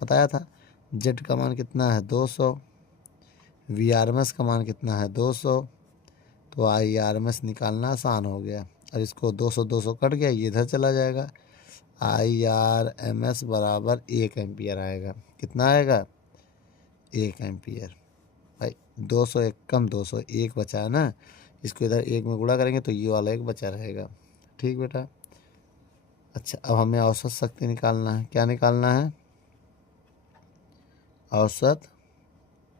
बताया था Z का मान कितना है? 200, VRMS का मान कितना है? 200, तो IRMS निकालना आसान हो गया। और इसको 200 कट गया, ये इधर चला जाएगा। IRMS बराबर 1 एम्पियर आएगा। कितना आएगा? 1 एम्पियर। भाई 200 एक कम 200, 1 बचा है ना, इसको इधर 1 में गुणा करेंगे तो ये वाला 1 बचा रहेगा। ठीक बेटा। अच्छा, अब हमें औसत शक्ति निकालना है। क्या निकालना है? औसत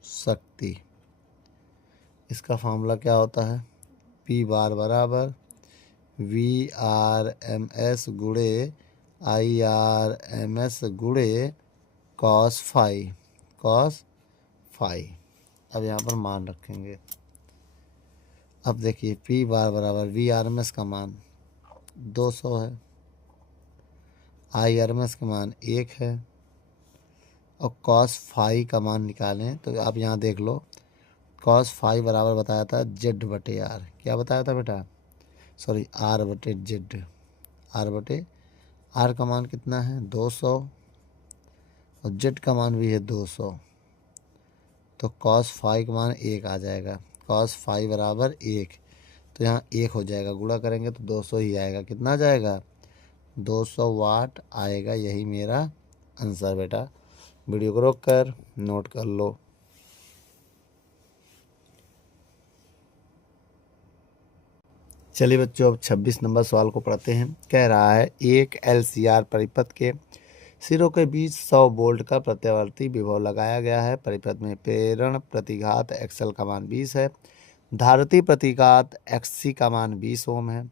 शक्ति। इसका फार्मूला क्या होता है? P बार बराबर VRMS गुणे IRMS गुणे कॉस फाई। अब यहाँ पर मान रखेंगे। अब देखिए P बार बराबर VRMS का मान 200 है, IRMS का मान 1 है, और कॉस फाई का मान निकालें तो आप यहाँ देख लो, कॉस फाई बराबर बताया था Z बटे R। क्या बताया था बेटा? सॉरी, R बटे Z। R का मान कितना है? 200, और Z का मान भी है 200, तो कॉस फाई का मान 1 आ जाएगा। कॉस फाई बराबर 1, तो यहाँ 1 हो जाएगा, गुणा करेंगे तो 200 ही आएगा। कितना जाएगा? 200 वाट आएगा। यही मेरा आंसर बेटा। वीडियो को रोक कर नोट कर लो। चलिए बच्चों, अब 26 नंबर सवाल को पढ़ते हैं। कह रहा है एक LCR परिपथ के सिरों के बीच 100 वोल्ट का प्रत्यावर्ती विभव लगाया गया है। परिपथ में प्रेरण प्रतिघात XL का मान 20 है, धारिती प्रतिघात XC का मान 20 ओम है।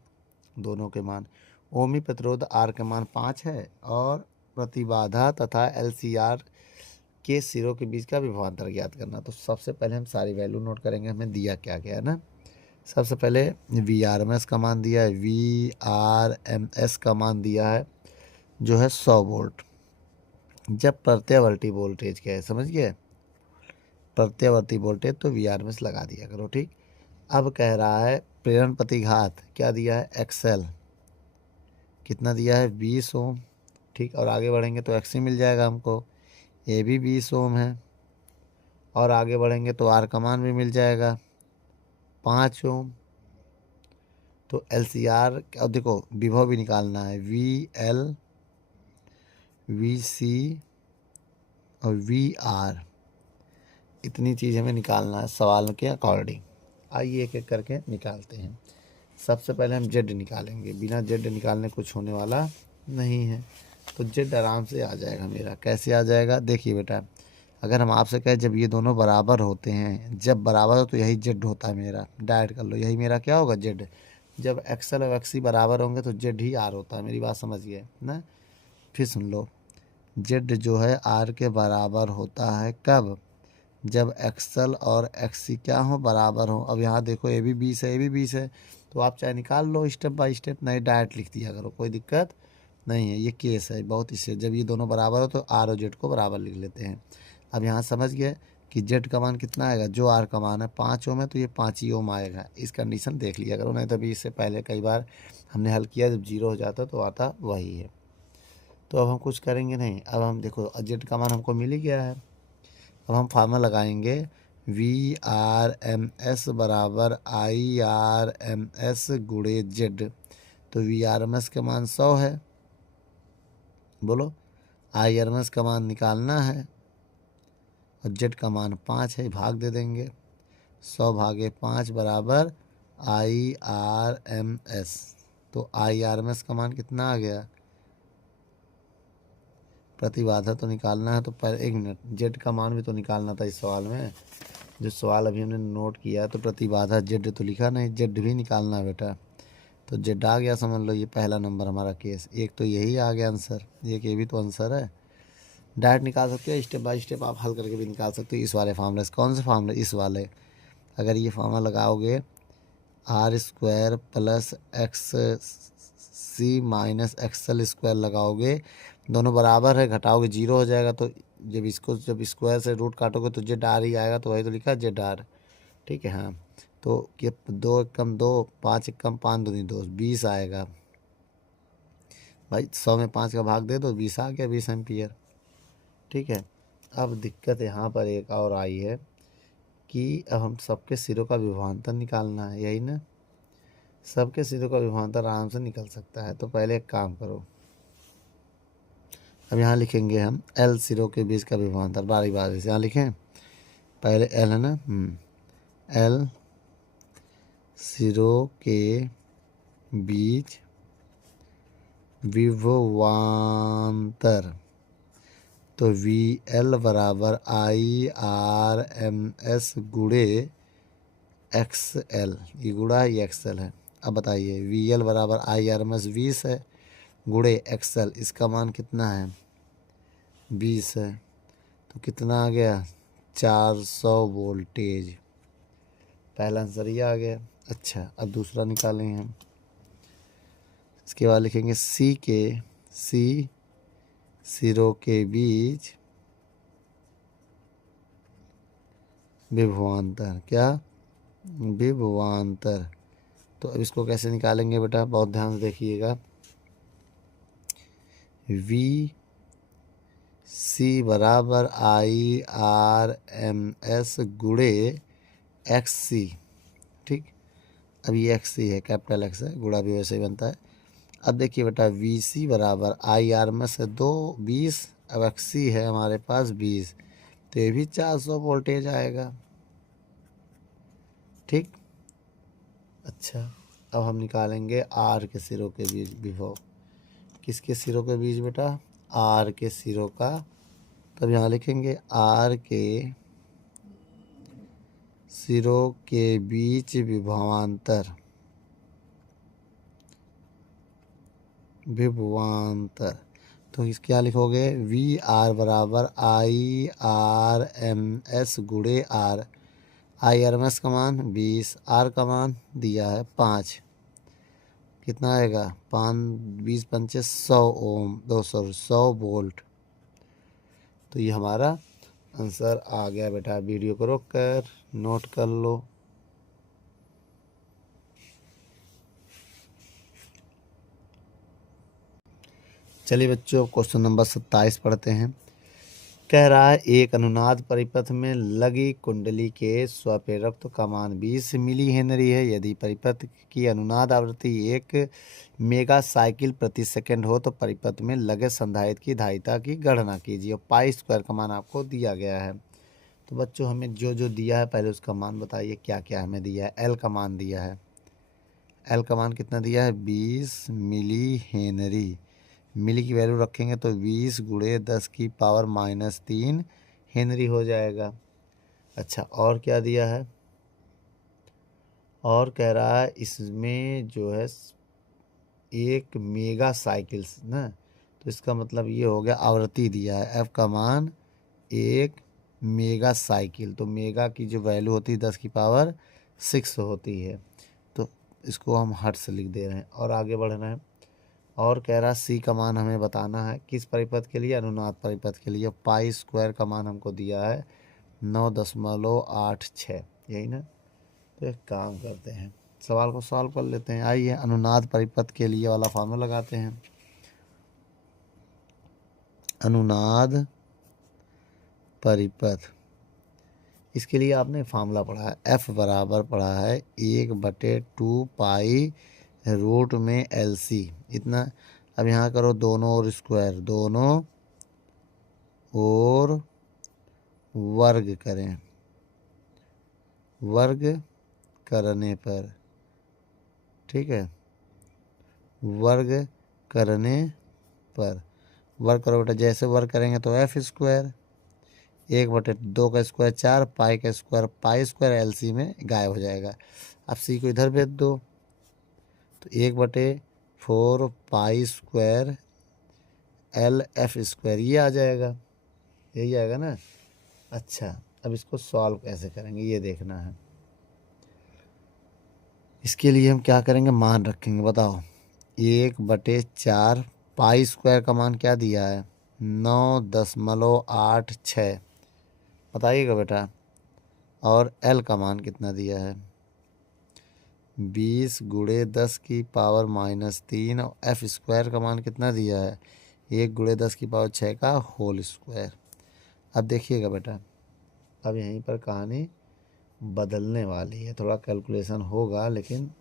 दोनों के मान। ओमी प्रतिरोध R के मान 5 है, और प्रतिबाधा तथा LCR के सिरों के बीच का विभवांतर ज्ञात करना। तो सबसे पहले हम सारी वैल्यू नोट करेंगे, हमें दिया क्या गया है ना। सबसे पहले VRMS का मान दिया है, VRMS का मान दिया है जो है 100 वोल्ट। जब प्रत्यावर्ती वोल्टेज क्या है समझ गए, प्रत्यावर्ती वोल्टेज तो VRMS लगा दिया करो। ठीक, अब कह रहा है प्रेरण प्रतिघात क्या दिया है, एक्सएल कितना दिया है 20 ओम। ठीक, और आगे बढ़ेंगे तो XC मिल जाएगा हमको, ये भी 20 ओम है। और आगे बढ़ेंगे तो आर का मान भी मिल जाएगा 5 ओम। तो LCR, और देखो विभव भी निकालना है, VL VC और VR, इतनी चीज़ हमें निकालना है सवाल के अकॉर्डिंग। आइए एक एक करके निकालते हैं। सबसे पहले हम जेड निकालेंगे, बिना जेड निकालने कुछ होने वाला नहीं है। तो जेड आराम से आ जाएगा मेरा। कैसे आ जाएगा, देखिए बेटा, अगर हम आपसे कहें जब ये दोनों बराबर होते हैं, जब बराबर हो तो यही जेड होता है मेरा, डायरेक्ट कर लो, यही मेरा क्या होगा जेड। जब एक्सएल और एक्सी बराबर होंगे तो जेड ही आर होता है, मेरी बात समझिए ना। फिर सुन लो, जेड जो है आर के बराबर होता है कब, जब एक्सएल और एक्सी क्या हो, बराबर हो। अब यहाँ देखो ये भी 20 है, ये भी 20 है, तो आप चाहे निकाल लो स्टेप बाय स्टेप, नहीं डायरेक्ट लिख दिया करो, कोई दिक्कत नहीं है। ये केस है बहुत, इससे जब ये दोनों बराबर हो तो आर और जेड को बराबर लिख लेते हैं। अब यहाँ समझ गए कि जेड का मान कितना आएगा, जो आर का मान है 5 ओम है तो ये 5 ही ओम आएगा। इस कंडीशन देख लिया करो, नहीं तो अभी इससे पहले कई बार हमने हल किया, जब 0 हो जाता तो आता वही है। तो अब हम कुछ करेंगे नहीं, अब हम देखो जेड का मान हमको मिल ही गया है। अब हम फार्मूला लगाएंगे, VRMS बराबर IRMS गुणे जेड। तो VRMS का मान 100 है, बोलो IRMS का मान निकालना है, और जेड का मान 5 है, भाग दे देंगे। 100 भागे 5 बराबर IRMS। तो IRMS का मान कितना आ गया, प्रतिबाधा तो निकालना है, तो पर एक मिनट, जेड का मान भी तो निकालना था इस सवाल में। जो सवाल अभी हमने नोट किया तो प्रतिबाधा जेड तो लिखा नहीं, जेड भी निकालना है बेटा। तो जेड आ गया, समझ लो ये पहला नंबर हमारा केस। एक तो यही आ गया आंसर, एक ये भी तो आंसर है। डायरेक्ट निकाल सकते हो, स्टेप बाय स्टेप आप हल करके भी निकाल सकते हो इस वाले फार्मूले से। कौन से फार्मूले, इस वाले। अगर ये फार्मूला लगाओगे R² plus XC minus XL square लगाओगे, दोनों बराबर है, घटाओगे 0 हो जाएगा। तो जब स्क्वायर से रूट काटोगे तो जेड आर ही आएगा, तो वही तो लिखा जेड आर। ठीक है, हाँ। तो ये 2 एकम 2, 5 एकम 5 दूनी 2, 20 आएगा भाई। 100 में 5 का भाग दे दो, 20 आ गया, 20 एम्पियर। ठीक है, अब दिक्कत यहाँ पर एक और आई है कि अब हम सबके सिरों का विभवांतर निकालना है, यही ना। सबके सिरों का विभवांतर आराम से निकल सकता है। तो पहले एक काम करो, अब यहाँ लिखेंगे हम L सिरों के बीच का विभवांतर, बारी बारी से यहाँ लिखें। पहले L है ना, L सिरों के बीच विभवांतर, तो VL बराबर IRMS गुणे XL, ये गुणा है, ये XL है। अब बताइए VL बराबर IRMS 20 है, गुणे XL, इसका मान कितना है 20 है, तो कितना आ गया 400 वोल्टेज। पहला आंसर ये आ गया। अच्छा, अब दूसरा निकालेंगे हम। इसके बाद लिखेंगे C सिरों के बीच विभवांतर, क्या विभवांतर। तो अब इसको कैसे निकालेंगे बेटा, बहुत ध्यान से देखिएगा। VC बराबर IRMS गुणे XC। ठीक, अब ये XC है, कैपिटल X है, गुणा भी वैसे ही बनता है। अब देखिए बेटा, VC बराबर IRMS है 2, 20, अब XC है हमारे पास 20, तो ये भी 400 वोल्टेज आएगा। ठीक, अच्छा, अब हम निकालेंगे R के सिरों के बीच विभव। किसके सिरों के बीच बेटा, R के सिरों का। तब यहाँ लिखेंगे R के सिरों के बीच विभवांतर, विभवांतर। तो इस क्या लिखोगे, VR बराबर IRMS गुणे R। IRMS का मान 20, R का मान दिया है 5, कितना आएगा 5 20 पंचे 100 ओम 100 वोल्ट। तो ये हमारा आंसर आ गया बेटा। वीडियो को रोक कर नोट कर लो। चलिए बच्चों, क्वेश्चन नंबर 27 पढ़ते हैं। कह रहा है एक अनुनाद परिपथ में लगी कुंडली के स्वप्रेरकत्व का मान 20 मिली हेनरी है। यदि परिपथ की अनुनाद आवृत्ति 1 मेगा साइकिल प्रति सेकंड हो तो परिपथ में लगे संधारित्र की धारिता की गणना कीजिए। और पाई स्क्वायर का मान आपको दिया गया है। तो बच्चों हमें जो जो दिया है पहले उसका मान बताइए, क्या क्या हमें दिया है। एल का मान दिया है। एल का मान कितना दिया है 20 मिली हेनरी। मिली की वैल्यू रखेंगे तो 20 गुणे 10 की पावर -3 हेनरी हो जाएगा। अच्छा, और क्या दिया है। और कह रहा है इसमें जो है 1 मेगा साइकिल्स ना, तो इसका मतलब ये हो गया आवृत्ति दिया है। एफ का मान 1 मेगा साइकिल, तो मेगा की जो वैल्यू होती है 10 की पावर 6 होती है। तो इसको हम हर्ट्ज से लिख दे रहे हैं और आगे बढ़ना है। और कह रहा सी का मान हमें बताना है किस परिपथ के लिए, अनुनाद परिपथ के लिए। पाई स्क्वायर का मान हमको दिया है 9.86, यही ना। तो एक काम करते हैं, सवाल को सॉल्व कर लेते हैं। आइए अनुनाद परिपथ के लिए वाला फॉर्मूला लगाते हैं। अनुनाद परिपथ, इसके लिए आपने फार्मूला पढ़ा है। एफ बराबर पढ़ा है 1/2 पाई रूट में LC इतना। अब यहाँ करो दोनों और स्क्वायर, दोनों और वर्ग करें। वर्ग करने पर, ठीक है, वर्ग करने पर, वर्ग करो बेटा। जैसे वर्ग करेंगे तो F स्क्वायर 1/2 का स्क्वायर 4, पाई का स्क्वायर पाई स्क्वायर LC में गायब हो जाएगा। अब C को इधर भेज दो तो 1/4 पाई स्क्वायर LF स्क्वायर ये आ जाएगा, यही आएगा ना। अच्छा, अब इसको सॉल्व कैसे करेंगे ये देखना है। इसके लिए हम क्या करेंगे, मान रखेंगे। बताओ 1/4 पाई स्क्वायर का मान क्या दिया है 9.86, बताइएगा बेटा। और L का मान कितना दिया है 20 गुणे 10 की पावर -3। और F स्क्वायर का मान कितना दिया है 1 गुणे 10 की पावर 6 का होल स्क्वायर। अब देखिएगा बेटा, अब यहीं पर कहानी बदलने वाली है। थोड़ा कैलकुलेशन होगा लेकिन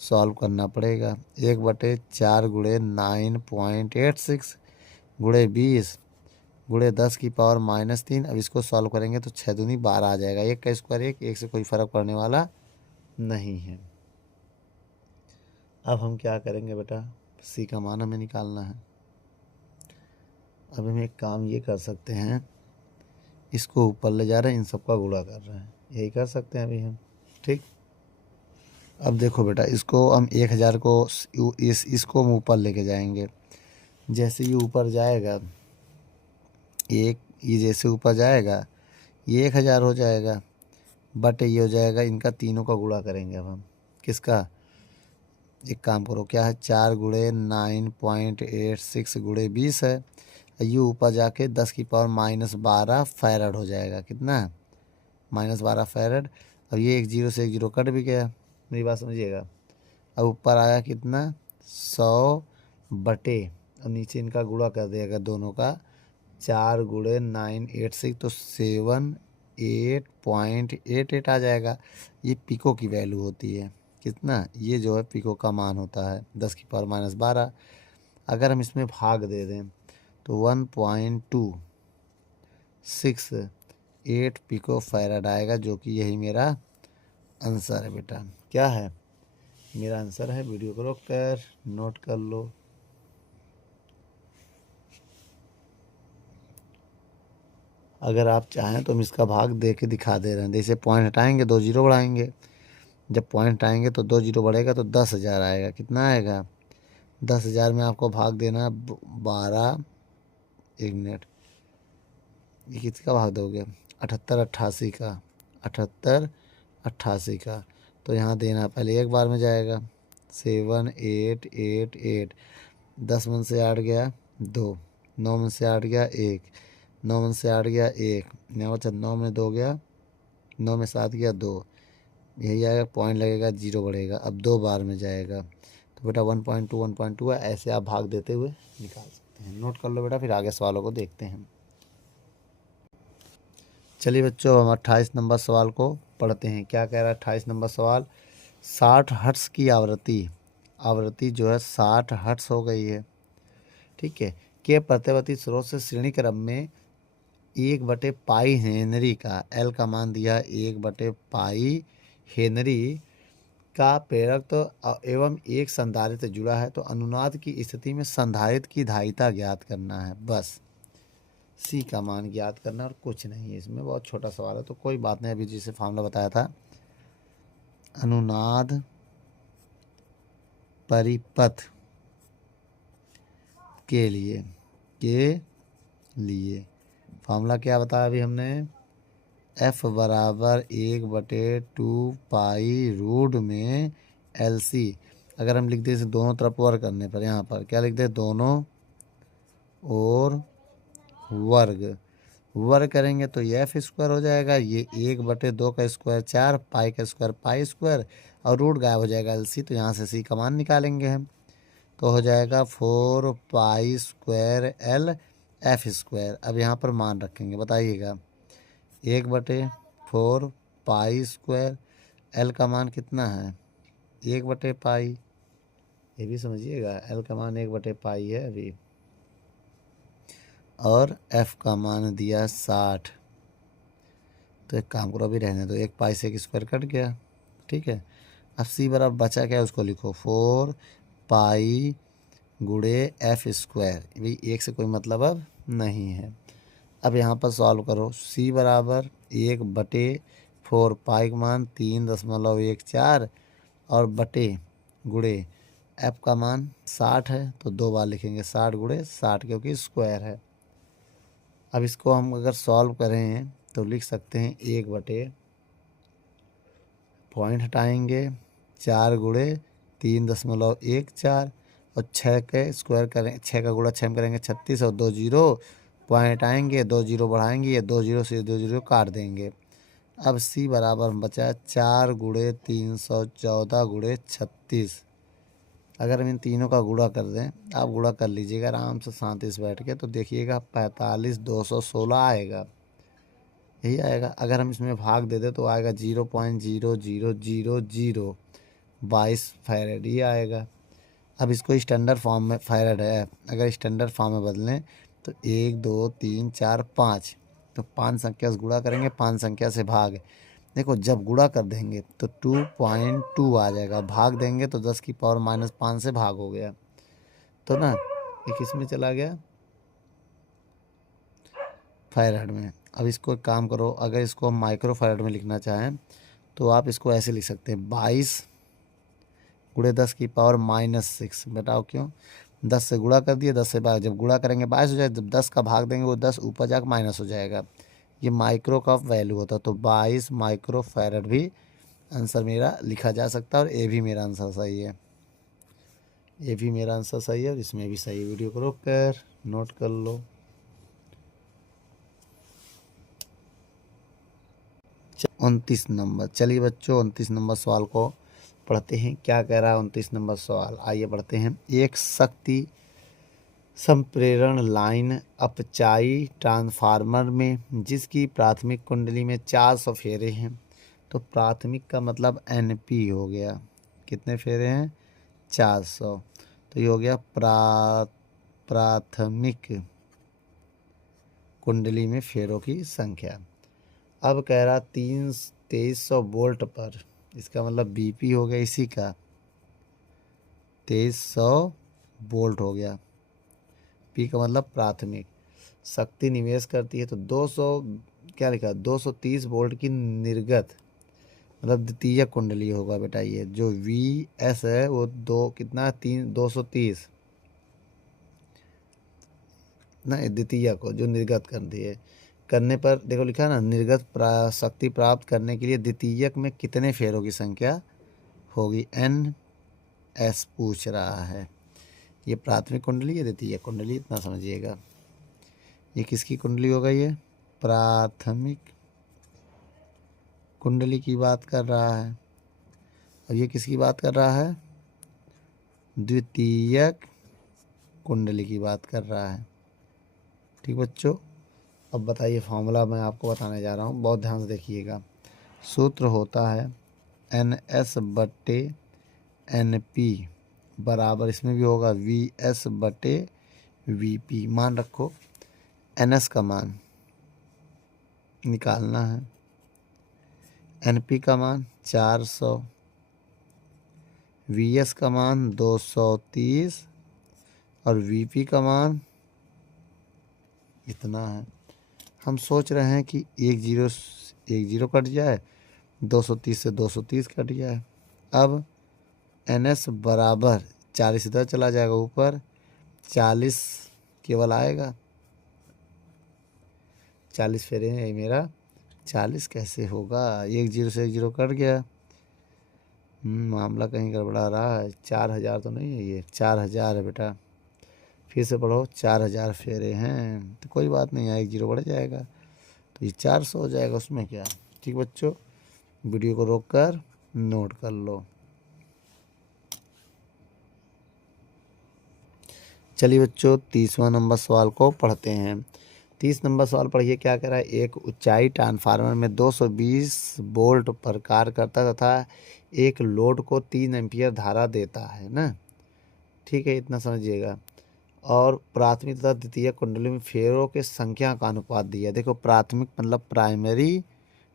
सॉल्व करना पड़ेगा। 1/4 गुणे 9.86 गुणे 20 गुणे 10 की पावर -3। अब इसको सॉल्व करेंगे तो 6 दूनी 12 आ जाएगा। 1 का स्क्वायर 1, 1 से कोई फ़र्क पड़ने वाला नहीं है। अब हम क्या करेंगे बेटा, सी का मान हमें निकालना है। अब हम एक काम ये कर सकते हैं, इसको ऊपर ले जा रहे हैं, इन सबका गुणा कर रहे हैं, यही कर सकते हैं अभी हम, ठीक। अब देखो बेटा, इसको हम 1000 को इसको हम ऊपर लेके जाएंगे। जैसे ये ऊपर जाएगा, एक ये जैसे ऊपर जाएगा ये 1000 हो जाएगा, बट ये हो जाएगा, इनका तीनों का गुणा करेंगे अब हम। किसका, एक काम करो, क्या है 4 गुणे 9.86 गुणे 20 है। ये ऊपर जाके 10 की पावर -12 फैरड हो जाएगा। कितना, -12 फैरड। अब ये 1 0 से 1 0 कट भी गया, मेरी बात समझिएगा। अब ऊपर आया कितना 100 बटे, अब नीचे इनका गुणा कर दिएगा दोनों का। 4 गुणे 986 तो 78.88 आ जाएगा। ये पिको की वैल्यू होती है। कितना, ये जो है पिको का मान होता है 10 की पावर -12। अगर हम इसमें भाग दे दें तो 1.268 पिको फैराड आएगा, जो कि यही मेरा आंसर है बेटा। क्या है मेरा आंसर है, वीडियो को रोक कर नोट कर लो। अगर आप चाहें तो हम इसका भाग दे के दिखा दे रहे हैं। जैसे पॉइंट हटाएंगे 2 0 बढ़ाएंगे, जब पॉइंट हटाएंगे तो 2 0 बढ़ेगा तो 10,000 आएगा। कितना आएगा 10,000 में आपको भाग देना है 12, 1 मिनट, ये किसका भाग दोगे 78 88 का, 78 88 का। तो यहाँ देना पहले एक बार में जाएगा 7 8 8 8। 10 में से 8 गया 2, 9 में से 8 गया 1, 9 में से 8 गया 1, 9 में 2 गया, 9 में 7 गया 2। यही आएगा, पॉइंट लगेगा, 0 बढ़ेगा। अब 2 बार में जाएगा तो बेटा 1.2 1.2 है। ऐसे आप भाग देते हुए निकाल सकते हैं। नोट कर लो बेटा, फिर आगे सवालों को देखते हैं। चलिए बच्चों, हम 28 नंबर सवाल को पढ़ते हैं। क्या कह रहा है 28 नंबर सवाल? 60 हर्ट्ज की आवृत्ति जो है 60 हर्ट्ज हो गई है, ठीक है, के प्रत्यावर्ती स्रोत से श्रेणी क्रम में 1/पाई हेनरी का एल का मान दिया, 1/पाई हेनरी का प्रेरक तो एवं एक संधारित्र जुड़ा है, तो अनुनाद की स्थिति में संधारित्र की धारिता ज्ञात करना है। बस सी का मान ज्ञात करना और कुछ नहीं है इसमें। बहुत छोटा सवाल है तो कोई बात नहीं। अभी जिसे फार्मूला बताया था, अनुनाद परिपथ के लिए फार्मूला क्या बताया अभी हमने? F बराबर 1/2 पाई रूट में LC। अगर हम लिख दें इसे दोनों तरफ वर्ग करने पर, यहाँ पर क्या लिख दें? दोनों और वर्ग करेंगे तो ये F स्क्वायर हो जाएगा। ये 1/2 का स्क्वायर 4, पाई का स्क्वायर पाई स्क्वायर, और रूट गायब हो जाएगा LC, तो यहाँ से C का मान निकालेंगे हम, तो हो जाएगा 4 pi square L F square. अब यहाँ पर मान रखेंगे, बताइएगा 1/4 पाई स्क्वायर, L का मान कितना है? 1/पाई। ये भी समझिएगा, L का मान 1/पाई है अभी, और F का मान दिया 60। तो एक काम करो, अभी रहने दो, 1 पाई से 1 स्क्वायर कट गया, ठीक है। अब C बराबर बचा क्या है उसको लिखो, 4 पाई गुणे F स्क्वायर। भाई 1 से कोई मतलब अब नहीं है। अब यहाँ पर सॉल्व करो, C बराबर 1/4 पाई का मान 3.14 और बटे गुणे F का मान 60 है, तो 2 बार लिखेंगे 60 गुणे 60, क्योंकि स्क्वायर है। अब इसको हम अगर सॉल्व करें तो लिख सकते हैं 1/, पॉइंट हटाएंगे, 4 गुणे 3.14 और 6 के स्क्वायर करें, 6 का गुणा 6 में करेंगे 36, और 2 जीरो, पॉइंट आएंगे, 2 जीरो बढ़ाएंगे, ये 2 जीरो से 2 जीरो काट देंगे। अब C बराबर बचा 4 गुणे 314 गुणे 36। अगर हम इन तीनों का गुणा कर दें, आप गुणा कर लीजिएगा आराम से 37 बैठ के, तो देखिएगा 45,216 आएगा, यही आएगा। अगर हम इसमें भाग दे दें तो आएगा 0.00022 फैरेड, ये आएगा। अब इसको स्टैंडर्ड फॉर्म में, फैरेड है, अगर स्टैंडर्ड फॉर्म में बदलें तो 1 2 3 4 5, तो 5 संख्या से गुणा करेंगे, 5 संख्या से भाग। देखो जब गुणा कर देंगे तो 2.2 आ जाएगा, भाग देंगे तो 10⁻⁻5 से भाग हो गया, तो ना ये किस में चला गया? फैरेड में। अब इसको एक काम करो, अगर इसको हम माइक्रो फैरेड में लिखना चाहें तो आप इसको ऐसे लिख सकते हैं, 22 गुणे 10⁻⁻6। बताओ क्यों? 10 से गुणा कर दिए, 10 से भाग, जब गुणा करेंगे 22 हो जाएगा, जब 10 का भाग देंगे वो 10 ऊपर जाकर माइनस हो जाएगा। ये माइक्रो का वैल्यू होता है, तो 22 माइक्रो फैरेड भी आंसर मेरा लिखा जा सकता है, और ये भी मेरा आंसर सही है, ये भी मेरा आंसर सही है, और इसमें भी सही है। वीडियो को रोक कर नोट कर लो। 29 नंबर, चलिए बच्चों 29 नंबर सवाल को पढ़ते हैं। क्या कह रहा है 29 नंबर सवाल? आइए पढ़ते हैं। एक शक्ति संप्रेरण लाइन अपचाई ट्रांसफार्मर में जिसकी प्राथमिक कुंडली में 400 फेरे हैं, तो प्राथमिक का मतलब NP हो गया, कितने फेरे हैं? 400, तो ये हो गया प्राथमिक कुंडली में फेरों की संख्या। अब कह रहा 2300 वोल्ट पर, इसका मतलब BP हो गया इसी का, 2300 वोल्ट हो गया, P का मतलब प्राथमिक शक्ति निवेश करती है, तो 200 क्या लिखा, 230 वोल्ट की निर्गत, मतलब द्वितीय कुंडली होगा बेटा। ये जो VS है वो कितना 230 ना, द्वितीय को जो निर्गत करती है, करने पर देखो लिखा है ना, निर्गत शक्ति प्राप्त करने के लिए द्वितीयक में कितने फेरों की संख्या होगी? एस पूछ रहा है। ये प्राथमिक कुंडली है, द्वितीय कुंडली, इतना समझिएगा। ये किसकी कुंडली हो गई है? प्राथमिक कुंडली की बात कर रहा है। और ये किसकी बात कर रहा है? द्वितीयक कुंडली की बात कर रहा है। ठीक बच्चों, अब बताइए फॉर्मूला मैं आपको बताने जा रहा हूँ, बहुत ध्यान से देखिएगा। सूत्र होता है NS/NP बराबर, इसमें भी होगा VS/VP। मान रखो NS का मान निकालना है, NP का मान 400, VS का मान 230 और VP का मान इतना है। हम सोच रहे हैं कि एक जीरो कट जाए, 230 से 230 कट जाए। अब NS बराबर 40 इधर चला जाएगा, ऊपर 40 केवल आएगा। 40 फेरे हैं मेरा, 40 कैसे होगा? एक जीरो से एक जीरो कट गया। मामला कहीं गड़बड़ा रहा है। 4000 तो नहीं है, ये 4000 है बेटा। फिर से पढ़ो, 4000 फेरे हैं तो कोई बात नहीं है, एक जीरो बढ़ जाएगा तो ये 400 हो जाएगा, उसमें क्या। ठीक बच्चों, वीडियो को रोक कर नोट कर लो। चलिए बच्चों, 30वां नंबर सवाल को पढ़ते हैं। 30 नंबर सवाल पढ़िए, क्या कह रहा है? एक ऊंचाई ट्रांसफार्मर में 220 वोल्ट पर कार्य करता तथा एक लोड को 3 एम्पीयर धारा देता है ना। ठीक है, इतना समझिएगा। और प्राथमिक तथा द्वितीय कुंडली में फेरों के संख्या का अनुपात दिया। देखो, प्राथमिक मतलब प्राइमरी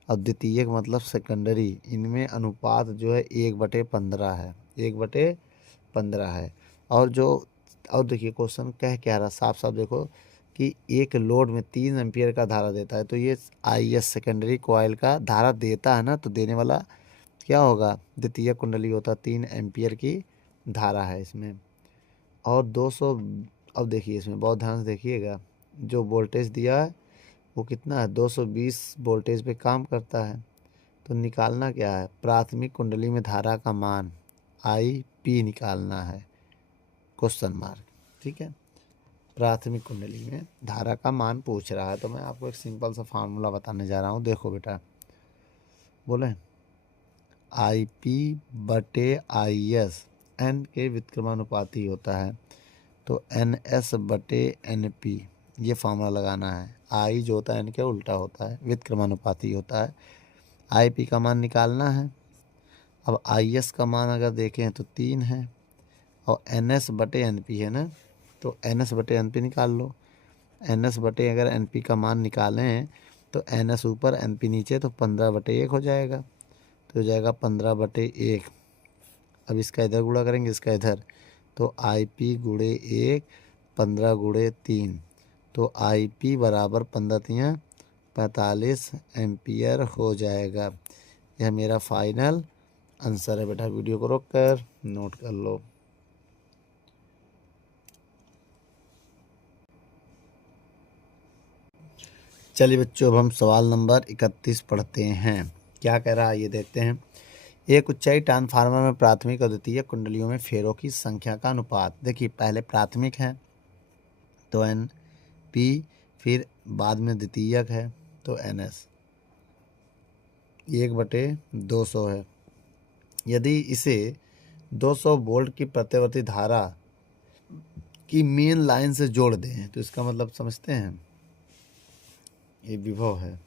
और द्वितीय मतलब सेकेंडरी, इनमें अनुपात जो है 1/15 है, 1/15 है। और देखिए क्वेश्चन कह क्या रहा, साफ साफ देखो कि एक लोड में 3 एम्पीयर का धारा देता है, तो ये IS सेकेंडरी कॉइल का धारा देता है ना, तो देने वाला क्या होगा? द्वितीय कुंडली होता। 3 एम्पीयर की धारा है इसमें। और 200, अब देखिए इसमें बहुत ध्यान से देखिएगा, जो वोल्टेज दिया है वो कितना है? 220 वोल्टेज पे काम करता है। तो निकालना क्या है? प्राथमिक कुंडली में धारा का मान IP निकालना है, क्वेश्चन मार्क। ठीक है, प्राथमिक कुंडली में धारा का मान पूछ रहा है, तो मैं आपको एक सिंपल सा फार्मूला बताने जा रहा हूँ। देखो बेटा, बोले IP/IS N के व्युत्क्रमानुपाती होता है, तो NS/NP ये फार्मूला लगाना है। I जो होता है N के उल्टा होता है, व्युत्क्रमानुपाती होता है। IP का मान निकालना है। अब IS का मान अगर देखें तो 3 है और NS/NP है ना, तो NS/NP निकाल लो। अगर NP का मान निकालें तो NS ऊपर NP नीचे, तो 15/1 हो जाएगा। तो हो जाएगा 15/1। अब इसका इधर गुणा करेंगे, इसका इधर, तो IP गुणे 1, 15 गुणे 3, तो IP बराबर 15×3 45 एम्पियर हो जाएगा। यह मेरा फाइनल आंसर है बेटा। वीडियो को रोक कर नोट कर लो। चलिए बच्चों, अब हम सवाल नंबर 31 पढ़ते हैं। क्या कह रहा है ये देखते हैं। एक ऊंचाई ट्रांसफार्मर में प्राथमिक और द्वितीय कुंडलियों में फेरों की संख्या का अनुपात। देखिए, पहले प्राथमिक है तो NP, फिर बाद में द्वितीयक है तो NS। 1/200 है। यदि इसे 200 वोल्ट की प्रत्यावर्ती धारा की मेन लाइन से जोड़ दें, तो इसका मतलब समझते हैं, ये विभव है,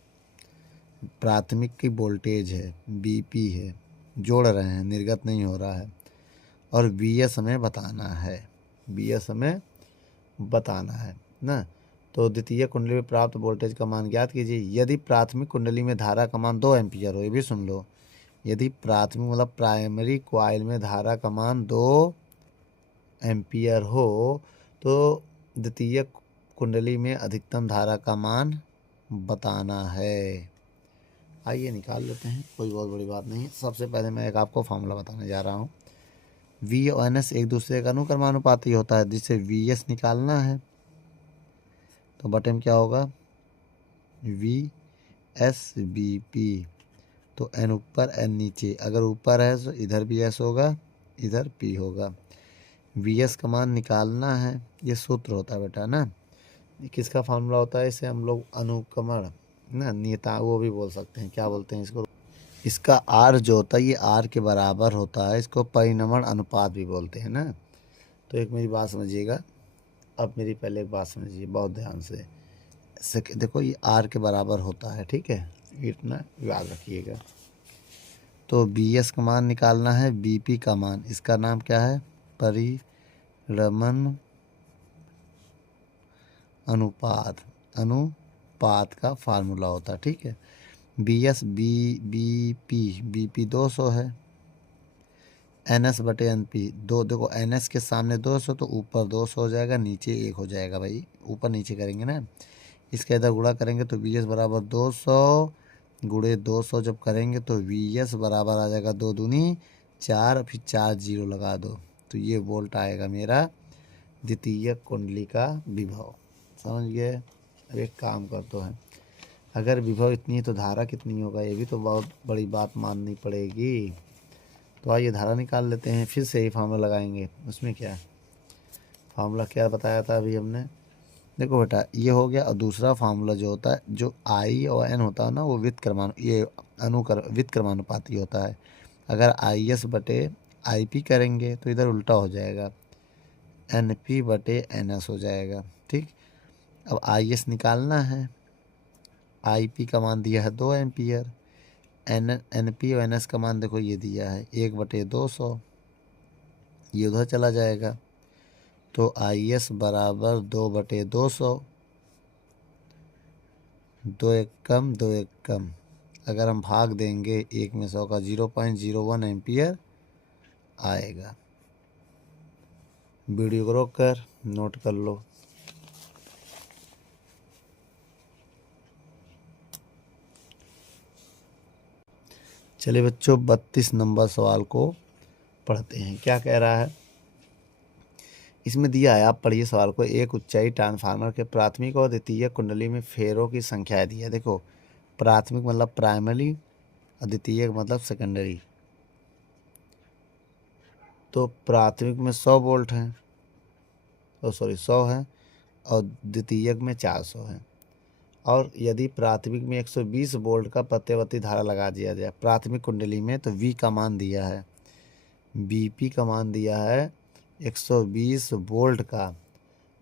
प्राथमिक की वोल्टेज है, BP है, जोड़ रहे हैं, निर्गत नहीं हो रहा है, और VS हमें बताना है, VS हमें बताना है ना। तो द्वितीय कुंडली में प्राप्त वोल्टेज का मान ज्ञात कीजिए। यदि प्राथमिक कुंडली में धारा का मान 2 एम्पीयर हो, ये भी सुन लो, यदि प्राथमिक मतलब प्राइमरी कॉइल में धारा का मान 2 एम्पीयर हो, तो द्वितीय कुंडली में अधिकतम धारा का मान बताना है। आइए निकाल लेते हैं, कोई बहुत बड़ी बात नहीं। सबसे पहले मैं एक आपको फार्मूला बताने जा रहा हूँ। V और NS एक दूसरे का अनुक्रमानुपाती होता है, जिससे VS निकालना है, तो बटे में क्या होगा? VS/BP। तो N ऊपर N नीचे, अगर ऊपर है तो इधर भी S होगा इधर P होगा। Vs का मान निकालना है, ये सूत्र होता है बेटा ना। ये किसका फार्मूला होता है? इसे हम लोग अनुक्रमण ना नियता वो भी बोल सकते हैं, क्या बोलते हैं इसको? इसका R जो होता है ये R के बराबर होता है, इसको परिनमण अनुपात भी बोलते हैं ना। तो एक मेरी बात समझिएगा, अब मेरी पहले एक बात समझिए बहुत ध्यान से। देखो ये R के बराबर होता है, ठीक है, इतना याद रखिएगा। तो Bs का मान निकालना है, Bp का मान, इसका नाम क्या है? परिरमण अनुपात, अनुपात का फार्मूला होता है, ठीक है। Bs Bp 200 है, NS बटे NP दो, देखो NS के सामने 200 तो ऊपर 200 हो जाएगा, नीचे 1 हो जाएगा भाई, ऊपर नीचे करेंगे ना। इसके इधर गुणा करेंगे तो Bs बराबर 200 गुणे 200 जब करेंगे तो Vs बराबर आ जाएगा 2 दूनी 4, फिर 4 जीरो लगा दो तो ये वोल्ट आएगा मेरा द्वितीय कुंडली का विभव। समझ गए? अब एक काम करते हैं, अगर विभव इतनी है तो धारा कितनी होगा, ये भी तो बहुत बड़ी बात माननी पड़ेगी। तो आइए धारा निकाल लेते हैं, फिर से ही फार्मूला लगाएंगे। उसमें क्या है, फार्मूला क्या बताया था अभी हमने? देखो बेटा ये हो गया, और दूसरा फार्मूला जो होता है, जो आई और एन होता है ना, वो वित्त क्रमानुपाती होता है। अगर आई एस बटे आई पी करेंगे तो इधर उल्टा हो जाएगा, एन पी बटे एन एस हो जाएगा, ठीक। अब आई एस निकालना है, आई पी का मान दिया है 2 एम्पियर, एन पी और एन एस का मान देखो ये दिया है 1/200, ये उधर चला जाएगा। तो आई एस बराबर 2/200, 2 एक कम 2 एक कम, अगर हम भाग देंगे 1 में 100 का 0.01 एम्पियर आएगा। वीडियो को रोक कर नोट कर लो। चलिए बच्चों 32 नंबर सवाल को पढ़ते हैं, क्या कह रहा है इसमें दिया है, आप पढ़िए सवाल को। एक ऊंचाई ट्रांसफार्मर के प्राथमिक और द्वितीय कुंडली में फेरों की संख्या दी है। देखो प्राथमिक मतलब प्राइमरी और द्वितीय मतलब सेकेंडरी। तो प्राथमिक में 100 वोल्ट हैं, 100 है, और द्वितीयक में 400 है। और यदि प्राथमिक में 120 वोल्ट का प्रत्यावर्ती धारा लगा दिया जाए प्राथमिक कुंडली में, तो V का मान दिया है, BP का मान दिया है 120 वोल्ट का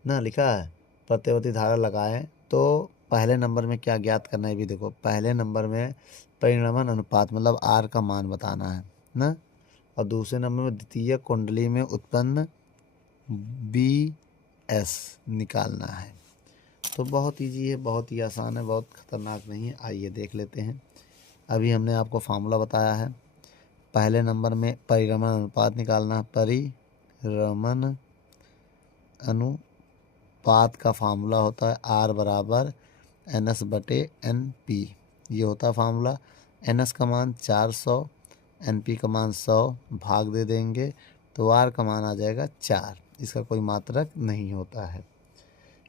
ना, लिखा है प्रत्यावर्ती धारा लगाएं। तो पहले नंबर में क्या ज्ञात करना है भी देखो, पहले नंबर में परिणमन अनुपात मतलब R का मान बताना है ना, और दूसरे नंबर में द्वितीय कुंडली में उत्पन्न BS निकालना है। तो बहुत ईजी है, बहुत ही आसान है, बहुत खतरनाक नहीं है। आइए देख लेते हैं। अभी हमने आपको फार्मूला बताया है, पहले नंबर में परिरमण अनुपात निकालना है। परिरमण अनुपात का फार्मूला होता है R बराबर NS बटे NP, ये होता है फार्मूला। NS का मान 400, NP का मान 100, भाग दे देंगे तो R का मान आ जाएगा 4, इसका कोई मात्रक नहीं होता है।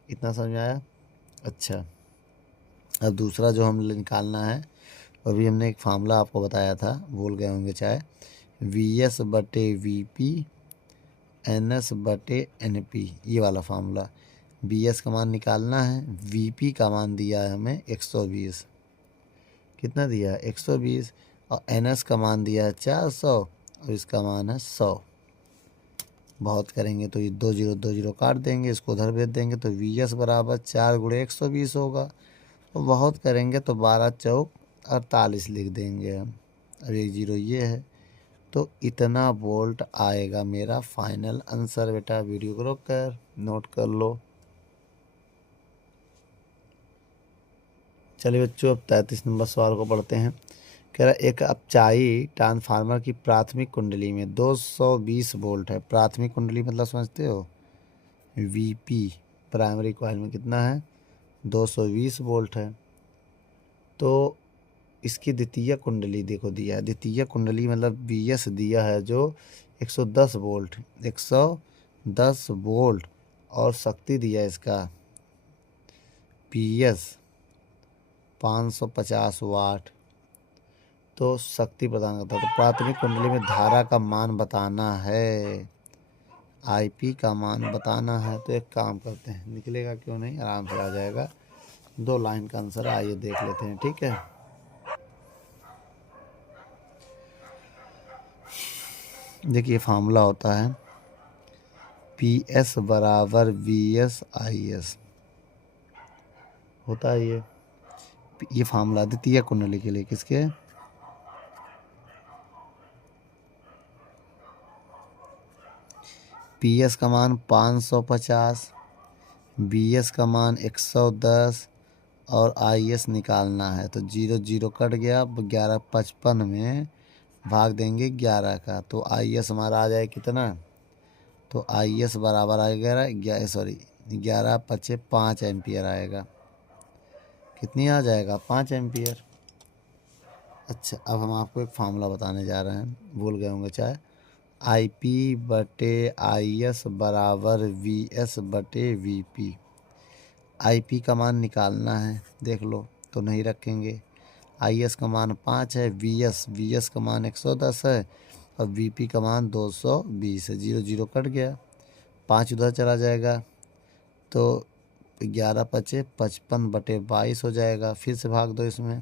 इतना समझ में आया? अच्छा, अब दूसरा जो हम निकालना है, अभी हमने एक फार्मूला आपको बताया था, भूल गए होंगे चाहे, VS बटे VP NS बटे NP, ये वाला फार्मूला। BS का मान निकालना है, VP का मान दिया है हमें 120, कितना दिया है 120, और NS का मान दिया है 400 और इसका मान है 100। बहुत करेंगे तो ये 2 0 काट देंगे, इसको उधर भेज देंगे तो VS बराबर 4 गुणे 120 होगा। तो बहुत करेंगे तो 12 चौक 48 लिख देंगे हम, अब 1 0 ये है। तो इतना वोल्ट आएगा मेरा फाइनल आंसर। बेटा वीडियो को रोक कर नोट कर लो। चलिए बच्चों अब 33 नंबर सवाल को पढ़ते हैं। कह रहा एक अपचाई ट्रांसफार्मर की प्राथमिक कुंडली में 220 वोल्ट है। प्राथमिक कुंडली मतलब समझते हो, VP प्राइमरी कॉइल में कितना है 220 वोल्ट है। तो इसकी द्वितीय कुंडली देखो दिया है, द्वितीय कुंडली मतलब BS दिया है जो 110 वोल्ट, 110 वोल्ट, और शक्ति दिया है इसका PS 550 वाट। तो शक्ति प्रदान करता है। तो प्राथमिक कुंडली में धारा का मान बताना है, आईपी का मान बताना है। तो एक काम करते हैं, निकलेगा क्यों नहीं, आराम से आ जाएगा। 2 लाइन का आंसर आइए देख लेते हैं, ठीक है। देखिए फार्मूला होता है पी एस बराबर वी एस आई एस, होता है ये फार्मूला द्वितीय कुंडली के लिए। किसके? पी एस का मान 550, बी एस का मान 110 और आई एस निकालना है। तो 0 0 कट गया, 1155 में भाग देंगे 11 का, तो आई एस हमारा आ जाए कितना? तो आई एस बराबर आएगा 11 पचे 5 एम्पियर आएगा। कितनी आ जाएगा? 5 एम्पियर। अच्छा, अब हम आपको एक फार्मूला बताने जा रहे हैं, भूल गए होंगे चाहे। आई पी बटे आई एस बराबर वी एस बटे वी पी। आई पी का मान निकालना है, देख लो, तो नहीं रखेंगे। आई एस का मान 5 है, वी एस का मान 110 है और वी पी का मान 220 है। 0 0 कट गया, 5 उधर चला जाएगा, तो 11 पचे 55 बटे 22 हो जाएगा। फिर से भाग दो इसमें,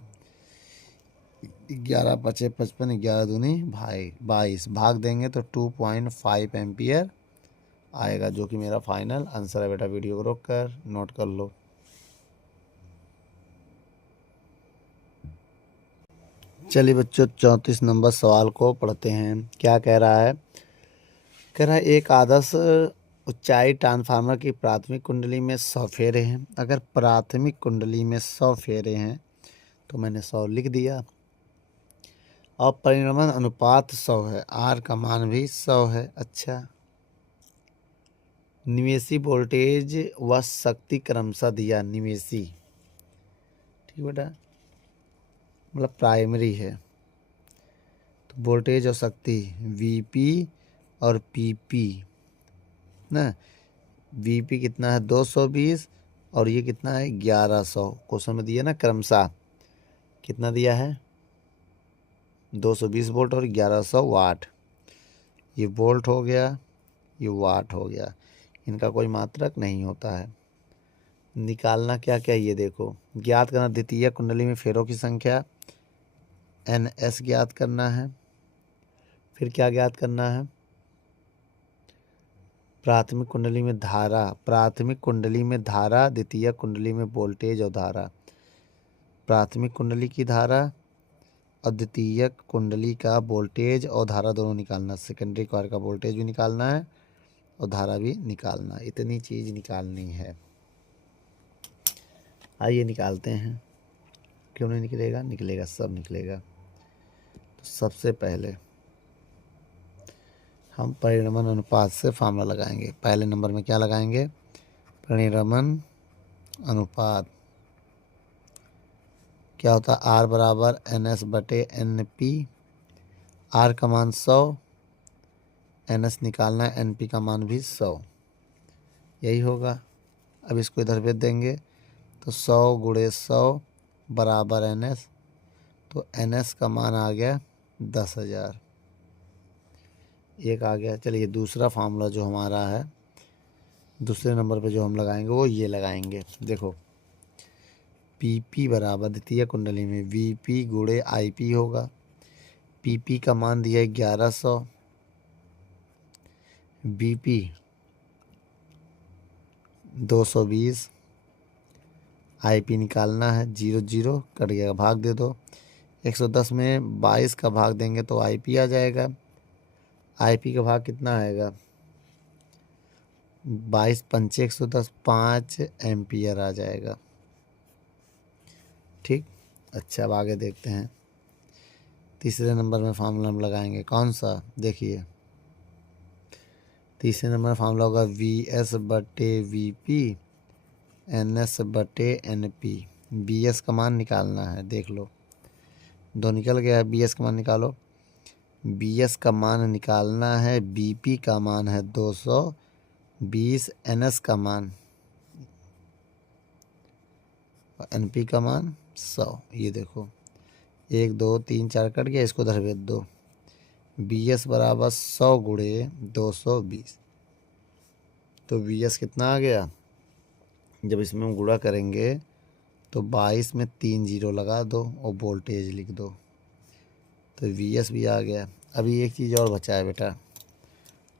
11 पचे 55, 11 दूनी भाई 22, भाग देंगे तो 2.5 एम्पियर आएगा, जो कि मेरा फाइनल आंसर है। बेटा वीडियो को रोक कर नोट कर लो। चलिए बच्चों 34 नंबर सवाल को पढ़ते हैं। क्या कह रहा है? कह रहा है एक आदर्श ऊंचाई ट्रांसफार्मर की प्राथमिक कुंडली में 100 फेरे हैं। अगर प्राथमिक कुंडली में 100 फेरे हैं तो मैंने 100 लिख दिया, और परिणमन अनुपात 100 है, आर का मान भी 100 है। अच्छा, निवेशी वोल्टेज व शक्ति क्रमशः दिया। निवेशी, ठीक बेटा, मतलब प्राइमरी है, तो वोल्टेज और शक्ति वीपी और पीपी ना। वीपी कितना है? 220, और ये कितना है? 1100। क्वेश्चन में दिया ना क्रमशः, कितना दिया है? 220 वोल्ट और 1100 वाट। ये वोल्ट हो गया, ये वाट हो गया, इनका कोई मात्रक नहीं होता है। निकालना क्या क्या, ये देखो, ज्ञात करना द्वितीय कुंडली में फेरों की संख्या, एन एस ज्ञात करना है। फिर क्या ज्ञात करना है? प्राथमिक कुंडली में धारा, प्राथमिक कुंडली में धारा, द्वितीय कुंडली में वोल्टेज और धारा। प्राथमिक कुंडली की धारा और द्वितीय कुंडली का वोल्टेज और धारा दोनों निकालना। सेकेंडरी कॉइल का वोल्टेज भी निकालना है और धारा भी निकालना। इतनी चीज निकालनी है। आइए निकालते हैं। क्यों नहीं निकलेगा? निकलेगा, सब निकलेगा। तो सबसे पहले हम परिणमन अनुपात से फार्मूला लगाएंगे। पहले नंबर में क्या लगाएंगे? परिणमन अनुपात। क्या होता है? आर बराबर एन एस बटे एन पी। आर का मान 100, एन एस निकालना है, एन पी का मान भी 100, यही होगा। अब इसको इधर भेज देंगे, तो 100 गुणे 100 बराबर एन एस, तो एन एस का मान आ गया 10,000। एक आ गया। चलिए दूसरा फार्मूला जो हमारा है, दूसरे नंबर पे जो हम लगाएंगे वो ये लगाएंगे। देखो, पी पी बराबर द्वितीय कुंडली में वी पी गुणे आई पी होगा। पी पी का मान दिया है 1100, बी पी 220, आई पी निकालना है। 0 0 कट गया, भाग दे दो। 110 में 22 का भाग देंगे तो आई पी आ जाएगा। आई पी का भाग कितना आएगा? 22 पंचे 110, 5 एम्पियर आ जाएगा। ठीक। अच्छा, अब आगे देखते हैं। तीसरे नंबर में फार्मूला हम लगाएंगे, कौन सा? देखिए, तीसरे नंबर में फार्मूला होगा वी एस बटे वी पी, एन एस बटे एन पी। बी एस का मान निकालना है, देख लो, 2 निकल गया है। बी एस का मान निकालो। बी एस का मान निकालना है, बी पी का मान है 220, एन एस का मान, एन पी का मान 100। ये देखो, 1 2 3 4 कट गया, इसको उधर भेज दो। VS बराबर 100 गुणे 220। तो VS कितना आ गया, जब इसमें हम गुणा करेंगे तो 22 में 3 जीरो लगा दो और वोल्टेज लिख दो, तो VS भी आ गया। अभी एक चीज़ और बचा है बेटा,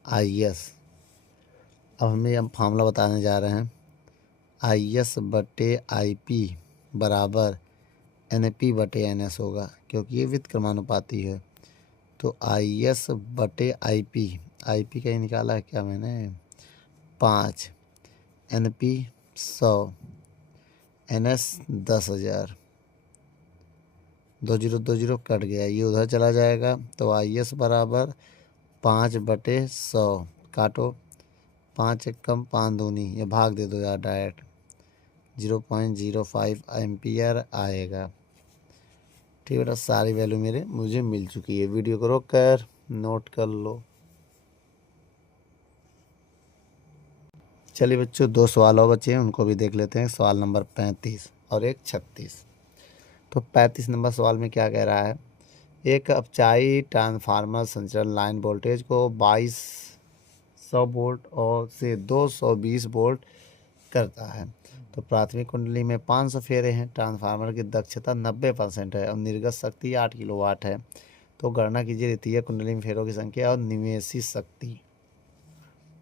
IS। अब हम फार्मूला बताने जा रहे हैं। IS बटे IP बराबर NP बटे NS होगा, क्योंकि ये व्युत्क्रमानुपाती है। तो IS बटे IP कहीं निकाला है क्या मैंने, 5, NP 100, NS 10,000। 2 जीरो कट गया, ये उधर चला जाएगा। तो IS बराबर 5 बटे 100, काटो, 5 एक कम 5 दूनी, ये भाग दे दो यार डायरेक्ट, 0.05 एम्पियर आएगा। ठीक बेटा, सारी वैल्यू मुझे मिल चुकी है। वीडियो को रोक कर नोट कर लो। चलिए बच्चों, 2 सवाल और बचे हैं, उनको भी देख लेते हैं। सवाल नंबर 35 और एक 36। तो 35 नंबर सवाल में क्या कह रहा है, एक अपचाई ट्रांसफार्मर संचालन लाइन वोल्टेज को 2200 वोल्ट और से 220 वोल्ट करता है। तो प्राथमिक कुंडली में 500 फेरे हैं, ट्रांसफार्मर की दक्षता 90% है और निर्गत शक्ति 8 किलोवाट है। तो गणना कीजिए द्वितीय कुंडली में फेरों की संख्या और निवेशित शक्ति।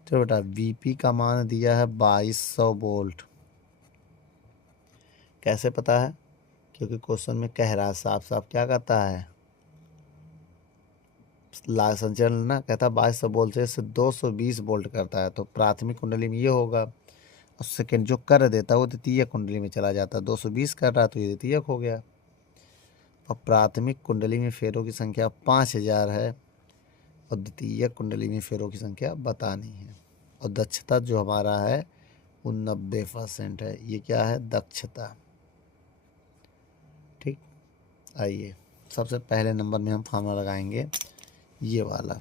चलो बेटा, VP का मान दिया है 2200 वोल्ट। कैसे पता है, क्योंकि क्वेश्चन में कह रहा है साफ साफ, क्या कहता है, संचालन ना, कहता है 2200 वोल्ट से 220 वोल्ट करता है। तो प्राथमिक कुंडली में ये होगा, और सेकेंड जो कर देता है वो द्वितीय कुंडली में चला जाता है। 220 कर रहा है तो ये द्वितीयक हो गया। और प्राथमिक कुंडली में फेरों की संख्या 5000 है और द्वितीय कुंडली में फेरों की संख्या बतानी है। और दक्षता जो हमारा है वो 90% है। ये क्या है, दक्षता। ठीक, आइए सबसे पहले नंबर में हम फार्मूला लगाएंगे ये वाला,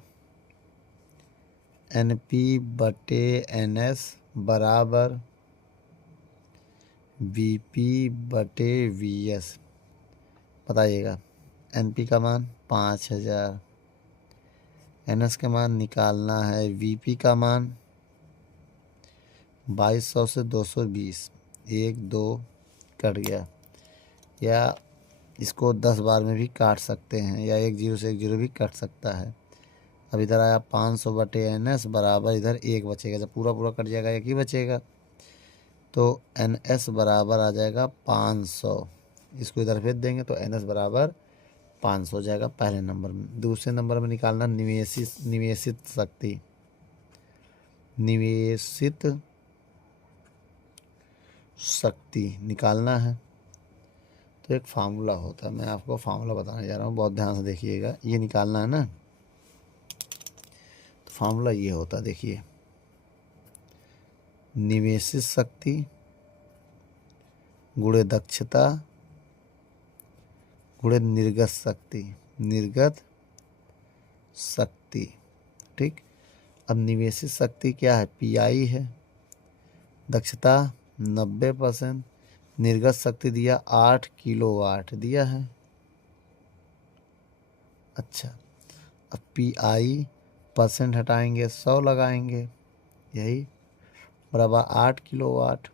NP बटे NS बराबर VP बटे VS। बताइएगा, NP का मान 5000, NS का मान निकालना है, VP का मान 2200 से 220, 1 2 कट गया, या इसको 10 बार में भी काट सकते हैं, या 1 जीरो से 1 जीरो भी कट सकता है। अब इधर आया 500 बटे NS बराबर, इधर 1 बचेगा, जब पूरा पूरा कट जाएगा 1 ही बचेगा। तो NS बराबर आ जाएगा 500, इसको इधर भेज देंगे तो NS बराबर 500 हो जाएगा पहले नंबर में। दूसरे नंबर में निकालना निवेशित शक्ति। निवेशित शक्ति निकालना है तो एक फार्मूला होता है, मैं आपको फार्मूला बताने जा रहा हूँ, बहुत ध्यान से देखिएगा। ये निकालना है ना, तो फार्मूला ये होता है, देखिए, निवेशित शक्ति गुणे दक्षता गुणे निर्गत शक्ति। ठीक, अब निवेशित शक्ति क्या है, PI है, दक्षता 90%, निर्गत शक्ति दिया 8 किलोवाट दिया है। अच्छा, अब PI परसेंट हटाएंगे, 100 लगाएंगे, यही बराबर 8 किलोवाट।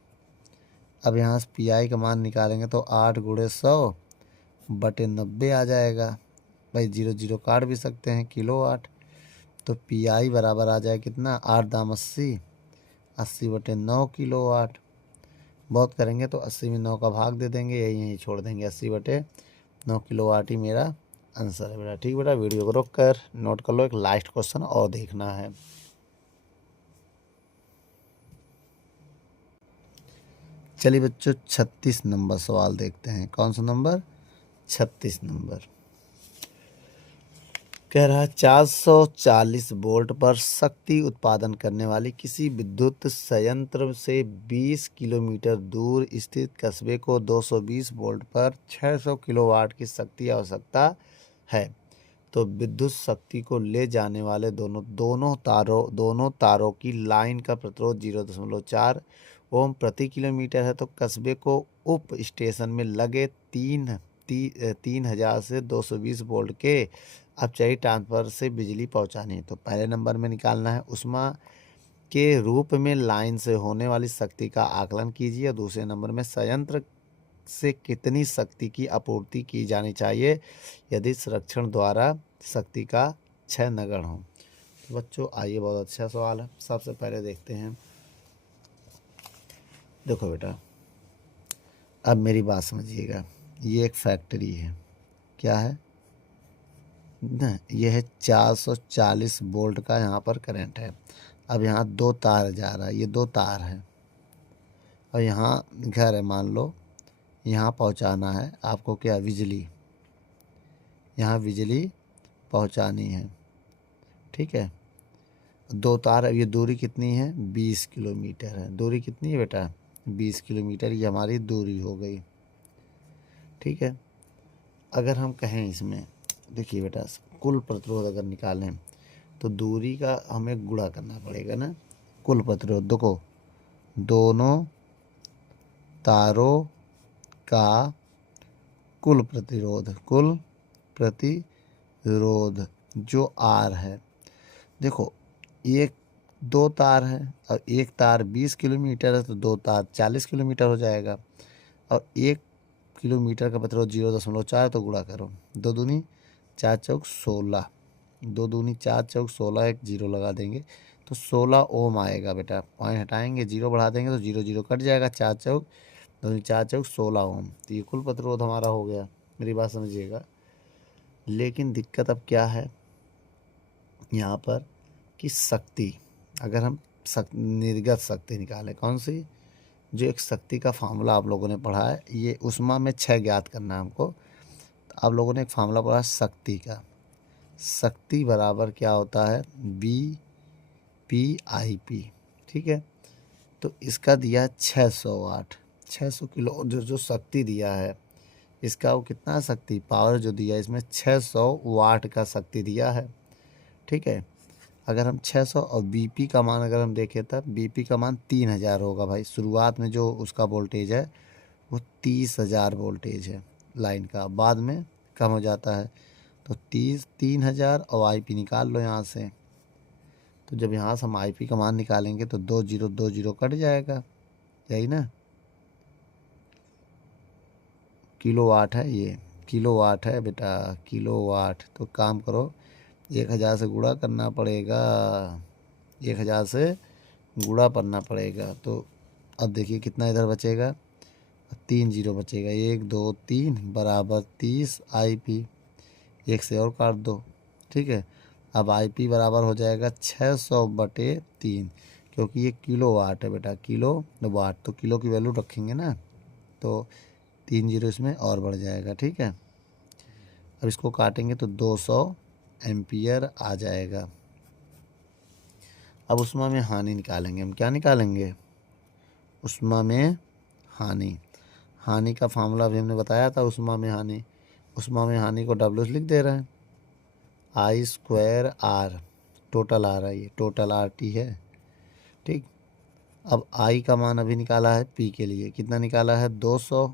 अब यहाँ से PI का मान निकालेंगे तो 8 गुणे 100 बटे 90 आ जाएगा। भाई 0 0 काट भी सकते हैं, किलोवाट। तो PI बराबर आ जाए कितना, 8 दाम 80, 80 बटे 9 किलोवाट। बहुत करेंगे तो 80 में 9 का भाग दे देंगे, यही छोड़ देंगे, 80 बटे 9 किलोवाट ही मेरा आंसर है बेटा। ठीक बेटा, वीडियो को रोक कर नोट कर लो, एक लास्ट क्वेश्चन और देखना है। चलिए बच्चों, 36 नंबर सवाल देखते हैं। कौन सा नंबर, 36 नंबर। कह रहा है 440 वोल्ट पर शक्ति उत्पादन करने वाली किसी विद्युत संयंत्र से 20 किलोमीटर दूर स्थित कस्बे को 220 वोल्ट पर 600 किलोवाट की शक्ति आवश्यकता है। तो विद्युत शक्ति को ले जाने वाले दोनों तारों की लाइन का प्रतिरोध 0.4 ओम प्रति किलोमीटर है। तो कस्बे को उप स्टेशन में लगे 3 3000 से 220 वोल्ट के अपचयी ट्रांसफर से बिजली पहुंचानी है। तो पहले नंबर में निकालना है ऊष्मा के रूप में लाइन से होने वाली शक्ति का आकलन कीजिए। दूसरे नंबर में संयंत्र से कितनी शक्ति की आपूर्ति की जानी चाहिए यदि संरक्षण द्वारा शक्ति का क्षय नगण्य हो। तो बच्चों आइए, बहुत अच्छा सवाल है। सबसे पहले देखते हैं, देखो बेटा, अब मेरी बात समझिएगा। ये एक फैक्ट्री है, क्या है ना, यह है 440 वोल्ट का यहाँ पर करंट है। अब यहाँ 2 तार जा रहा है, ये 2 तार है, और यहाँ घर है, मान लो यहाँ पहुँचाना है आपको क्या, बिजली, यहाँ बिजली पहुँचानी है, ठीक है। 2 तार, अब ये दूरी कितनी है, 20 किलोमीटर है। दूरी कितनी है बेटा, 20 किलोमीटर, ये हमारी दूरी हो गई, ठीक है। अगर हम कहें इसमें, देखिए बेटा, कुल प्रतिरोध अगर निकालें तो दूरी का हमें गुणा करना पड़ेगा ना। कुल प्रतिरोध देखो, दोनों तारों का कुल प्रतिरोध जो R है, देखो एक 2 तार है और एक तार 20 किलोमीटर है, तो 2 तार 40 किलोमीटर हो जाएगा। और 1 किलोमीटर का प्रतिरोध 0.4, तो गुणा करो, 2 दूनी 4 चौक 16, 2 दूनी 4 चौक 16, एक 0 लगा देंगे तो 16 ओम आएगा बेटा। पॉइंट हटाएंगे, 0 बढ़ा देंगे तो 0 0 कट जाएगा, 4 चौक 2 4 चौक 16 ओम। तो ये कुल प्रतिरोध हमारा हो गया, मेरी बात समझिएगा। लेकिन दिक्कत अब क्या है यहाँ पर कि शक्ति, अगर हम निर्गत शक्ति निकालें, कौन सी, जो एक शक्ति का फार्मूला आप लोगों ने पढ़ा है, ये ऊष्मा में क्षय ज्ञात करना है हमको। तो आप लोगों ने एक फार्मूला पढ़ा शक्ति का, शक्ति बराबर क्या होता है, VPIP, ठीक है। तो इसका दिया है 600 वाट, 600 किलो, जो शक्ति दिया है इसका, वो कितना शक्ति, पावर जो दिया है इसमें 600 वाट का शक्ति दिया है, ठीक है। अगर हम 600 और BP का मान अगर हम देखें, तब BP का मान 3000 होगा भाई। शुरुआत में जो उसका वोल्टेज है वो 30,000 वोल्टेज है लाइन का, बाद में कम हो जाता है। तो 30,000 और IP निकाल लो यहाँ से। तो जब यहाँ से हम IP का मान निकालेंगे तो 2 0 2 0 कट जाएगा, यही ना, किलोवाट है, ये किलोवाट है बेटा, किलोवाट। तो काम करो, 1000 से गुणा करना पड़ेगा, 1000 से गुणा करना पड़ेगा। तो अब देखिए कितना इधर बचेगा, 3 0 बचेगा, 1 2 3 बराबर 30 IP, 1 से और काट दो, ठीक है। अब IP बराबर हो जाएगा 600/3, क्योंकि ये किलो वाट है बेटा, किलो वाट, तो किलो की वैल्यू रखेंगे ना, तो 3 0 इसमें और बढ़ जाएगा, ठीक है। अब इसको काटेंगे तो 200 एम्पियर आ जाएगा। अब ऊष्मा में हानि निकालेंगे हम, क्या निकालेंगे, ऊष्मा में हानि। हानि का फार्मूला अभी हमने बताया था, ऊष्मा में हानि। ऊष्मा में हानि को W लिख दे रहे हैं, I²R, टोटल आ रहा है, ये टोटल RT है, ठीक। अब I का मान अभी निकाला है P के लिए, कितना निकाला है 200,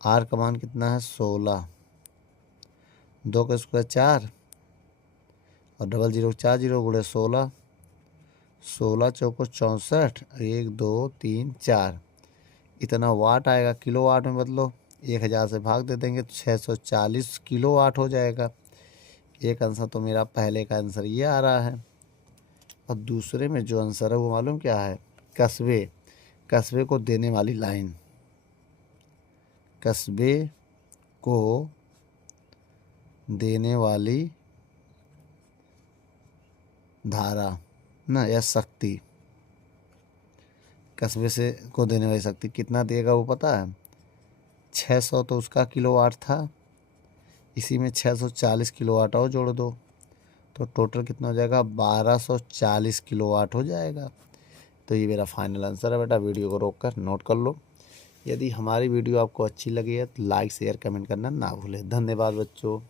R का मान कितना है 16, 2 का स्क्वायर 4 और 00 4 0 गुणे 16, 16 चौको 64, 1 2 3 4, इतना वाट आएगा। किलो वाट में बदलो, 1000 से भाग दे देंगे तो 640 किलो वाट हो जाएगा। एक आंसर तो मेरा पहले का आंसर ये आ रहा है। और दूसरे में जो आंसर है वो मालूम क्या है, कस्बे को देने वाली लाइन, कस्बे को देने वाली धारा ना, या शक्ति, कस्बे से को देने वाली शक्ति कितना देगा वो पता है, 600 तो उसका किलोवाट था, इसी में 640 किलोवाट और जोड़ दो तो टोटल कितना हो जाएगा, 1240 किलोवाट हो जाएगा। तो ये मेरा फाइनल आंसर है बेटा। वीडियो को रोक कर नोट कर लो। यदि हमारी वीडियो आपको अच्छी लगी है तो लाइक शेयर कमेंट करना ना भूलें। धन्यवाद बच्चों।